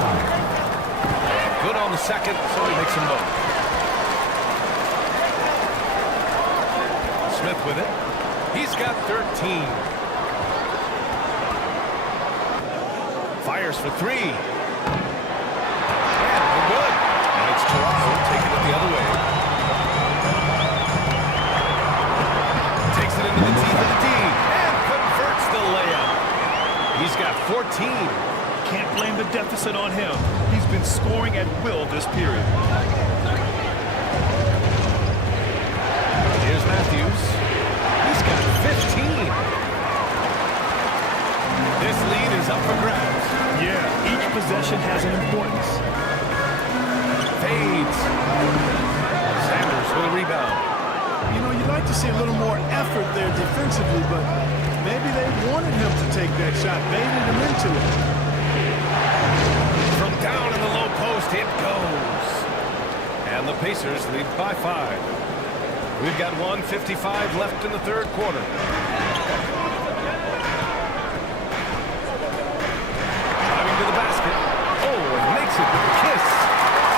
Good on the second, so he makes them both. Smith with it. He's got 13. Fires for 3. And no good. And it's Toronto taking it the other way. Takes it into the teeth of the D. And converts the layup. He's got 14. Can't blame the deficit on him. He's been scoring at will this period. Here's Matthews. He's got 15. This lead is up for grabs. Yeah, each possession has an importance. Fades. Sanders with a rebound. You know, you'd like to see a little more effort there defensively, but maybe they wanted him to take that shot, baited him into it. From down in the low post, it goes. And the Pacers lead by 5. We've got 1:55 left in the third quarter. Driving to the basket. Oh, and makes it with a kiss.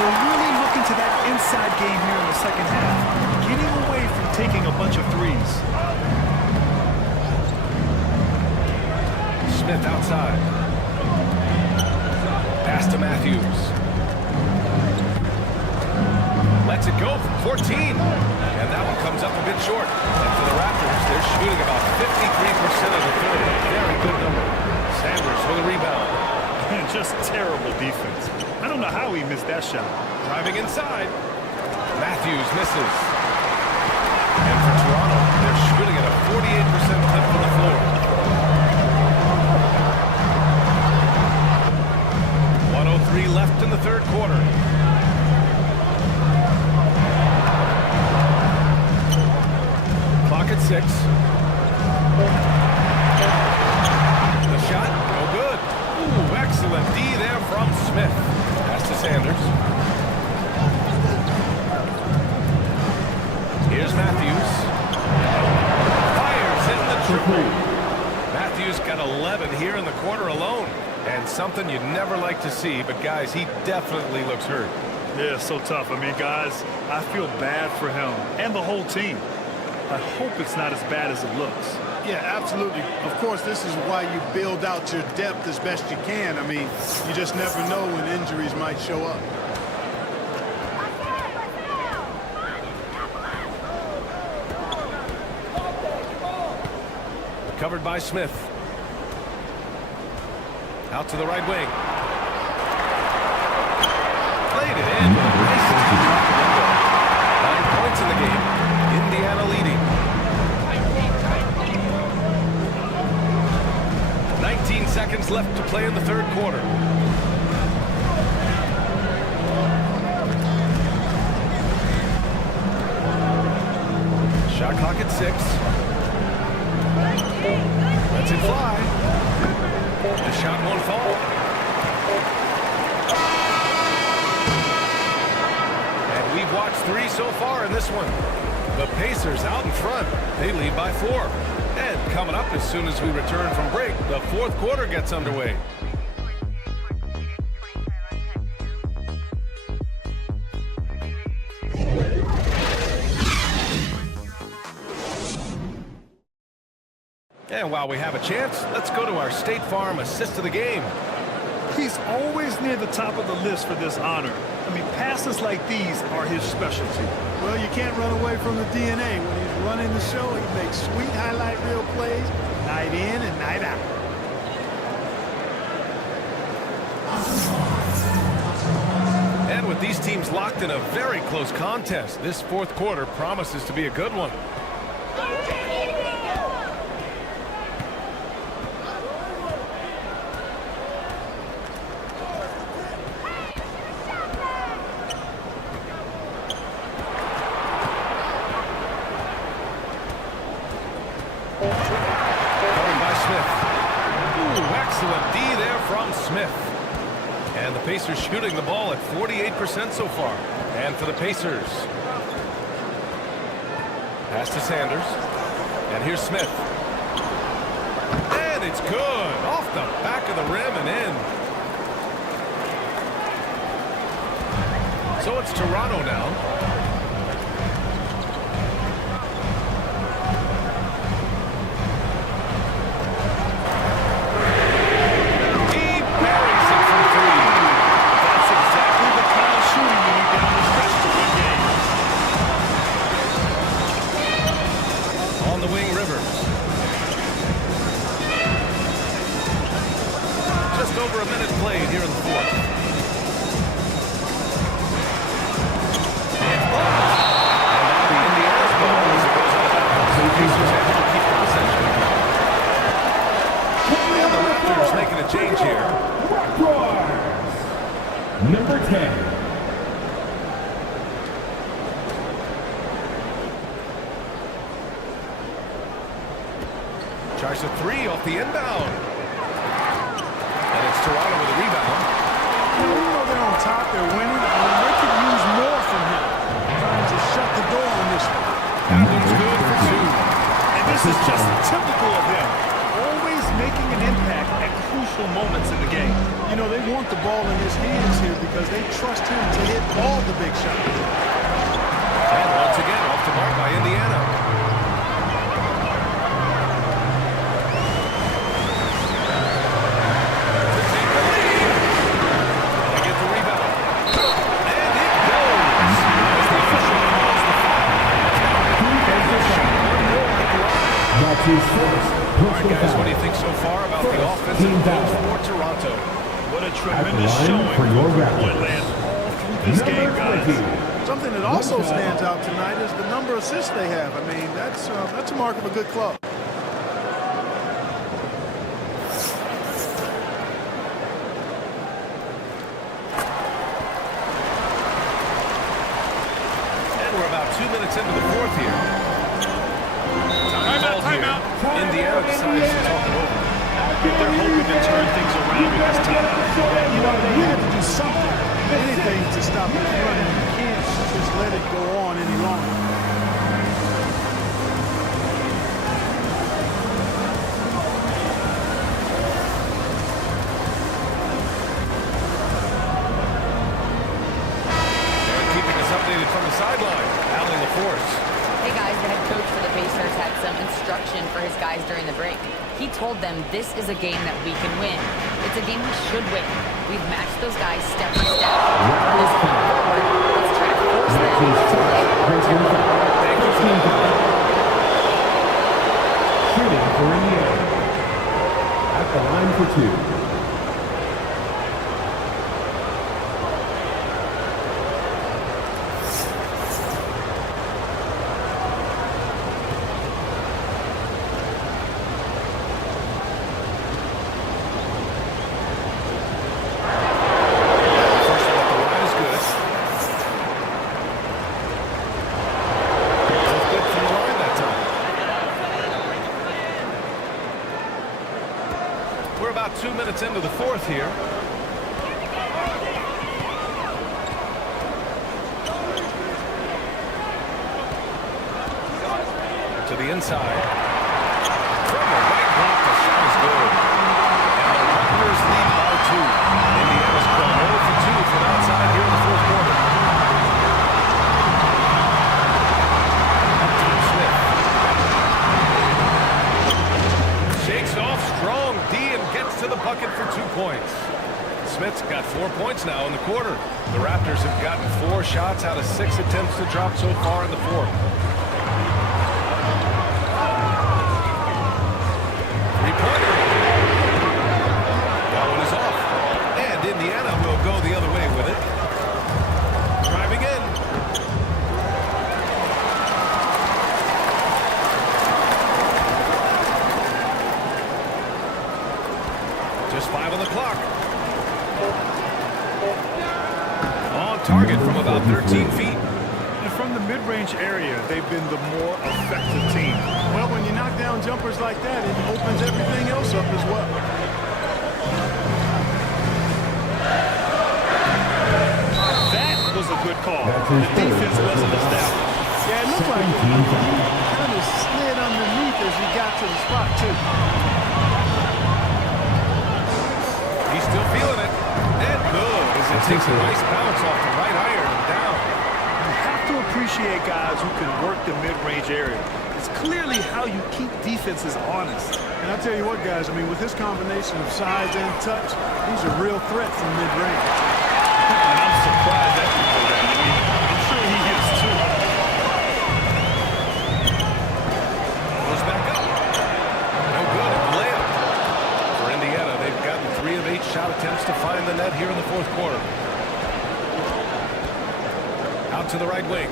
They're really looking to that inside game here in the second half, getting away from taking a bunch of threes. Smith outside. Pass to Matthews. Lets it go from 14. And that one comes up a bit short. And for the Raptors, they're shooting about 53% of the third. Very good number. Sanders with a rebound. Just terrible defense. I don't know how he missed that shot. Driving inside. Matthews misses. And for Toronto, they're shooting at a 48% clip from the floor. 1:03 left in the third quarter. Clock at 6. The shot, no good. Ooh, excellent D there from Smith. Pass to Sanders. Here's Matthews. Fires in the triple. Matthews got 11 here in the quarter alone. And something you'd never like to see, but guys, he definitely looks hurt. Yeah, so tough. I mean, guys, I feel bad for him and the whole team. I hope it's not as bad as it looks. Yeah, absolutely. Of course, this is why you build out your depth as best you can. I mean, you just never know when injuries might show up. Covered by Smith. Out to the right wing. Played it in. Nice. 9 points in the game. Indiana leading. 19 seconds left to play in the third quarter. Shot clock at 6. Lets it fly. The shot won't fall. And we've watched 3 so far in this one. The Pacers out in front. They lead by 4. And coming up as soon as we return from break, the fourth quarter gets underway. And while we have a chance, let's go to our State Farm assist of the game. He's always near the top of the list for this honor. I mean, passes like these are his specialty. Well, you can't run away from the DNA. When he's running the show, he makes sweet highlight reel plays night in and night out. And with these teams locked in a very close contest, this fourth quarter promises to be a good one. Covered by Smith. Ooh, excellent D there from Smith. And the Pacers shooting the ball at 48% so far. And for the Pacers. Pass to Sanders. And here's Smith. And it's good. Off the back of the rim and in. So it's Toronto now. Over a minute played here in the fourth. And now the Indiana's ball as it goes out of bounds. The Pacers able to keep the possession. And the Raptors making a change here. Number 10. Tries a three off the inbound. And it's Toronto with a rebound. You know, even though they're on top, they're winning. I mean, they could use more from him. Trying to shut the door on this one. That one's good for two. And this is just typical of him. Always making an impact at crucial moments in the game. You know, they want the ball in his hands here because they trust him to hit all the big shots. And once again, off the mark by Indiana. All right, guys, what do you think so far about the offensive approach for Toronto? What a tremendous showing for Portland all through this game, guys. Something that also stands out tonight is the number of assists they have. I mean, that's a mark of a good club. And we're about 2 minutes into the fourth here. Timeout. Indiana decides to talk it over. They're hoping to turn things around in this timeout. You know, they had to do something, anything to stop it running. You can't just let it go on any longer. And keeping us updated from the sideline, Allen LaForce. Hey guys, the head coach for the Pacers had some instruction for his guys during the break. He told them this is a game that we can win. It's a game we should win. We've matched those guys step by step. From this point forward, let's try to force them to play our tempo. Thank you for that. Shooting for Indiana. At the line for two. We're about 2 minutes into the fourth here. To the inside. shots out of 6 attempts to drop so far in the fourth. Three-pointer. That one is off. And Indiana will go the other way with it. Driving in. Just 5 on the clock. On target from about 13 feet. And from the mid-range area, they've been the more effective team. Well, when you knock down jumpers like that, it opens everything else up as well. That was a good call. The defense wasn't established. Yeah, it looked like he kind of slid underneath as he got to the spot, too. He's still feeling it. And good as it takes a nice bounce off the right iron and down. You have to appreciate guys who can work the mid-range area. It's clearly how you keep defenses honest. And I tell you what, guys, I mean, with this combination of size and touch, these are real threats from mid-range. And I'm surprised that you know that. I mean, I'm sure he is too. Goes back up. No good at the layup. For Indiana, they've gotten 3 of 8 shot attempts to find the net here in the fourth quarter. Out to the right wing.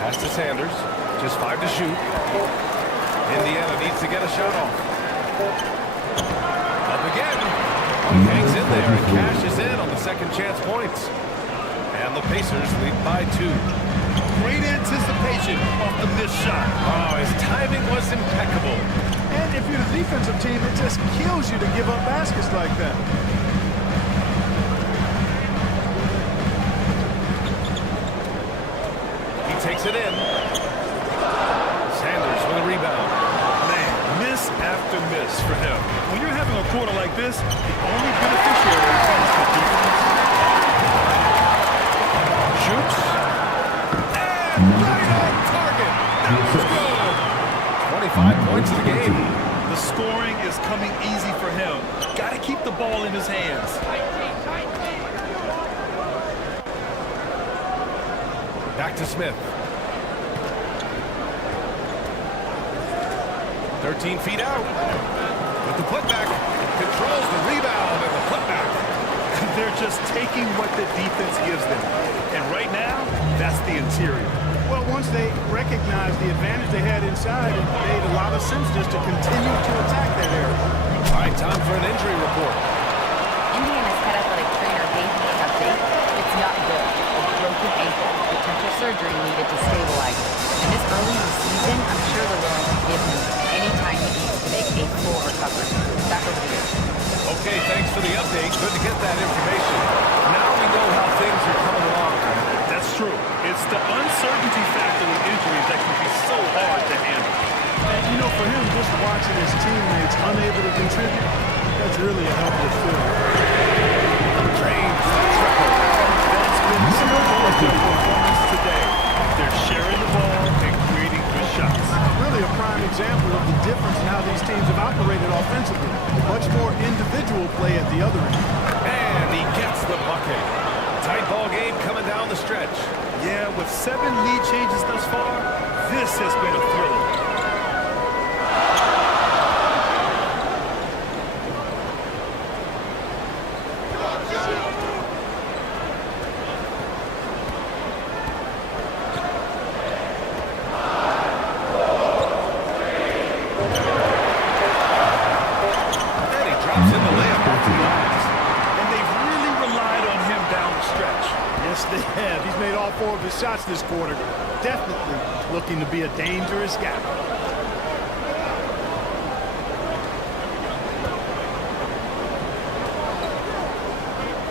Pass to Sanders. Just 5 to shoot. Indiana needs to get a shot off. Up again. He hangs in there and cashes in on the second chance points. And the Pacers lead by 2. Great anticipation off the missed shot. Oh, his timing was impeccable. And if you're the defensive team, it just kills you to give up baskets like that. He takes it in. Sanders with a rebound. Man, miss after miss for him. When you're having a quarter like this, the only beneficiary is the defense. Shoots. And right on target. That was good. 25 points in the game. The scoring is coming easy for him. Got to keep the ball in his hands. Back to Smith. 13 feet out. With the putback. Controls the rebound and the putback. They're just taking what the defense gives them. And right now, that's the interior. Well, once they recognized the advantage they had inside, it made a lot of sense just to continue to attack that area. All right, time for an injury report. Indiana's head athletic trainer gave me an update. It's not good. A broken ankle. Potential surgery needed to stabilize it. And this early in the season, I'm sure they're willing to give him any time he needs to make a full recovery. Back over to you. Okay, thanks for the update. Good to get that information. Now we know how things are coming along. That's true. It's the uncertainty factor with injuries that can be so hard to handle. And, you know, for him, just watching his teammates unable to contribute, that's really a helpless feeling. James, the triple. That's been some of their performance today. They're sharing the ball and creating good shots. Really a prime example of the difference in how these teams have operated offensively. Much more individual play at the other end. And he gets the bucket. Tight ball game coming down the stretch. Yeah, with 7 lead changes thus far, this has been a thriller. And he drops in the layup off the glass. And they've really relied on him down the stretch. Yes, they have. He's made all 4 of his shots this quarter. Definitely looking to be a dangerous guy.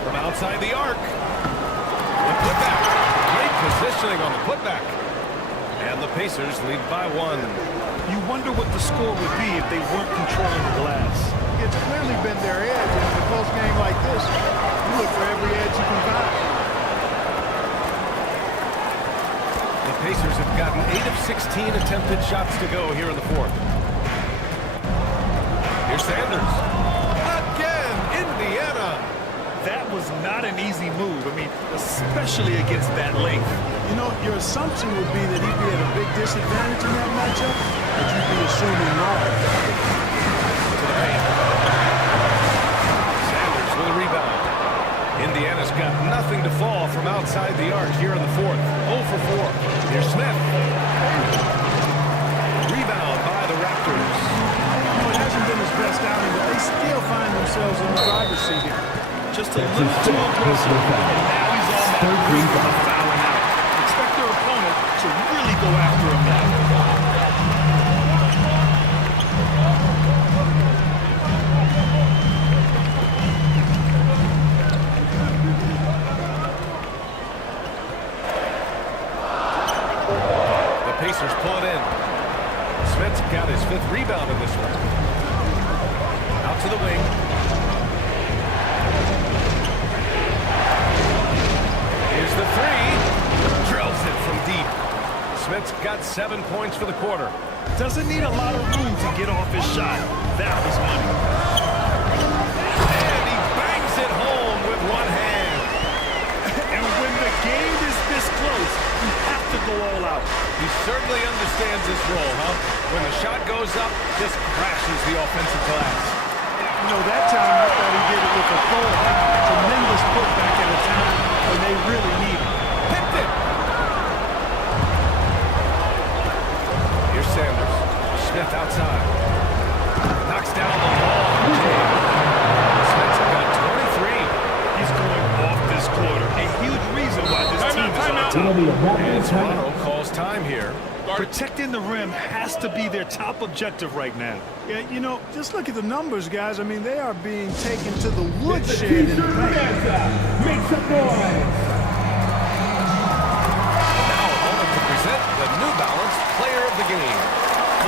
From outside the arc. The putback. Great positioning on the putback. And the Pacers lead by 1. You wonder what the score would be if they weren't controlling the glass. It's clearly been their edge, and in a close game like this, you look for every edge you can find. The Pacers have gotten 8 of 16 attempted shots to go here in the fourth. Here's Sanders. Again, Indiana. That was not an easy move. I mean, especially against that length. You know, your assumption would be that he'd be at a big disadvantage in that matchup, but you'd be assuming wrong. To the paint. Sanders with a rebound. Indiana's got nothing to fall from outside the arc here in the fourth. 0 for 4. Here's Smith. Rebound by the Raptors. You know, it hasn't been his best outing, but they still find themselves in the driver's seat here. Just a little too aggressive, and now he's on that brink of fouling out. Expect their opponent to really go after him now. The Pacers pull it in. Smith's got his 5th rebound in this one. Out to the wing. Here's the 3. Drills it from deep. Smith's got 7 points for the quarter. Doesn't need a lot of room to get off his shot. That was money. And he bangs it home with one hand. And when the game is this close, you have to go all out. He certainly understands this role, huh? When the shot goes up, this crashes the offensive glass. You know, that time I thought he did it with authority. Tremendous putback at a time when they really need it. Picked it. Here's Sanders. Smith outside. Knocks down the ball. Smith's got 23. He's going off this quarter. A huge reason why this team is on top. And Toronto calls time here. Protecting the rim has to be their top objective right now. Yeah, you know, just look at the numbers, guys. I mean, they are being taken to the woodshed in the paint. Make some noise. Now a moment to present the New Balance Player of the Game.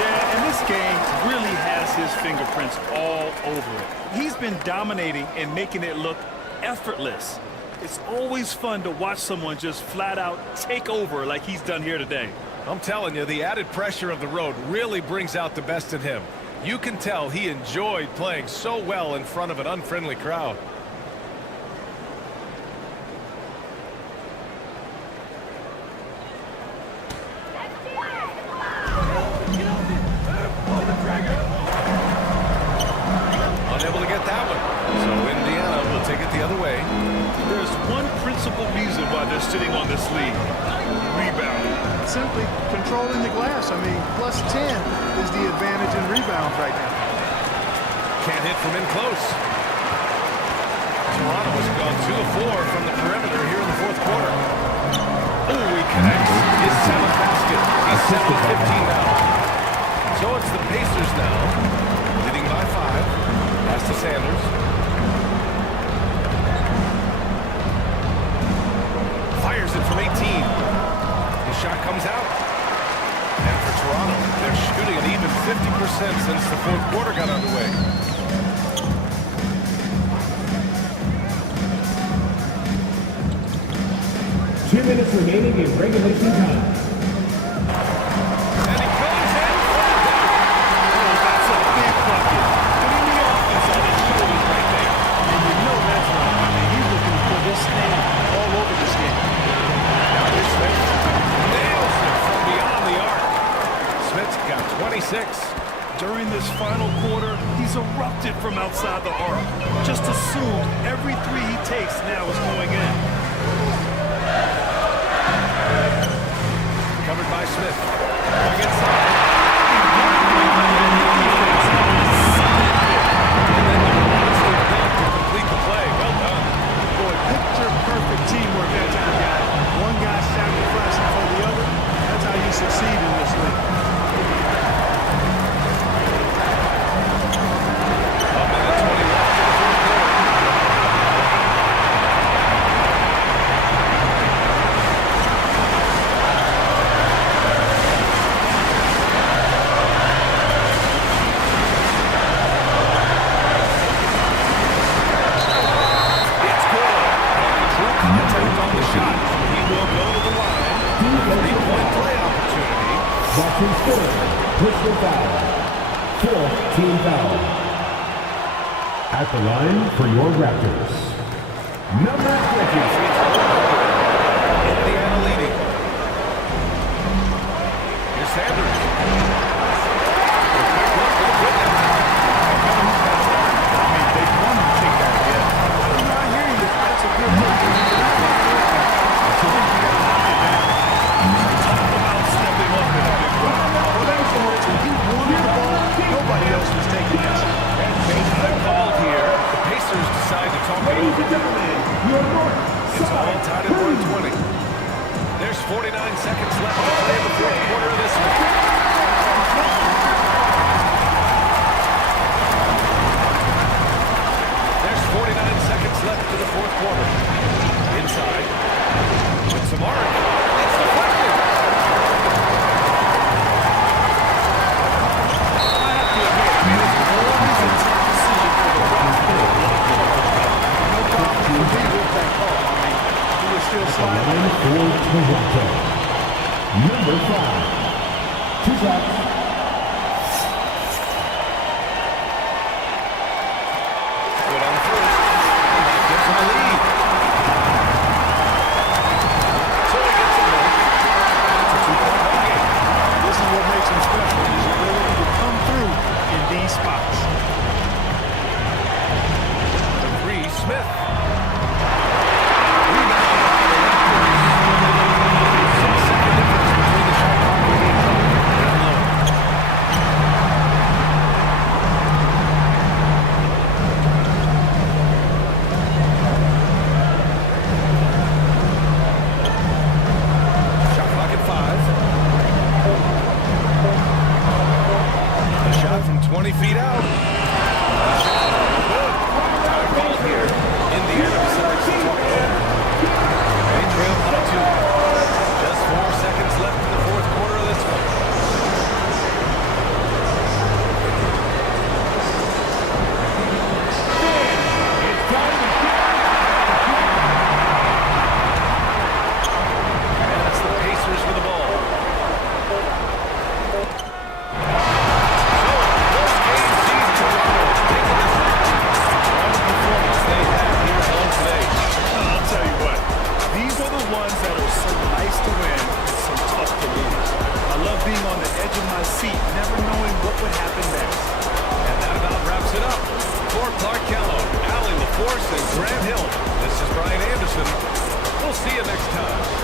Yeah, and this game really has his fingerprints all over it. He's been dominating and making it look effortless. It's always fun to watch someone just flat out take over like he's done here today. I'm telling you, the added pressure of the road really brings out the best in him. You can tell he enjoyed playing so well in front of an unfriendly crowd. Unable to get that one. So Indiana will take it the other way. There's one principal reason why they're sitting on this lead. Rebounding. Simply controlling the glass. I mean, plus 10 is the advantage in rebounds right now. Can't hit from in close. Toronto has gone 2 of 4 from the perimeter here in the fourth quarter. Oh, he connects. His 7th basket. He's 7-15 now. So it's the Pacers now, leading by 5. Pass to Sanders. Fires it from 18. His shot comes out. And for Toronto, they're shooting at even 50% since the fourth quarter got underway. Two minutes remaining in regulation time. And he goes in. Oh, that's a big bucket. Putting the offense on his shoulders right there. And you know that's right. I mean, he's looking for this thing all over this game. Now here's Smith. Nails it from beyond the arc. Smith's got 26. During this final quarter, he's erupted from outside the arc. Just assumed every 3 he takes now is going in. Covered by Smith. Going inside. And then the monster dunk to complete the play. Well done. Boy, picture-perfect teamwork that time, guys. One guy sacrificing for the other. That's how you succeed in this league. A minute 20 left in the fourth quarter. It's good. And true contact on the shot. He will go to the line. 3-point play opportunity. That's his 4th. Personal foul. 4th team foul. At the line for your Raptors, number 20. Indiana leading. Here's Sanders. They want to take that hit. I hear you. That's a good move. About stepping up in a big way. Well, that's all. When you wanted the ball, nobody else was taking it. Time called here. The Pacers decide to talk it over. It's all tied at 120. There's 49 seconds left to play in the fourth quarter of this one. There's 49 seconds left to the fourth quarter. Inside. With some arc. It's deflected. I have to admit, it's always a tough decision for the Raptors. No problem for me with that call. I mean, he was still sliding. Line for Toronto, number 5. 2 shots. Good on first. And that gives him a lead. So he gets a look. It's a 2-point ball game. This is what makes him special, his ability to come through in these spots. The three, Smith. Shot clock at 5. A shot from 20 feet out. Good. Time called here. Indiana decides to talk it over. They trail by 2. Just 4 seconds left in the fourth quarter of this one. And it's the Pacers with the ball. So, this game sees Toronto taking this match. What a performance they have here at home today. I'll tell you what, these are the ones that are so nice to win and so tough to lose. I love being on the edge of my seat, never knowing what would happen next. And that about wraps it up. For Clark Kellogg, Allie LaForce, and Grant Hill, this is Brian Anderson. We'll see you next time.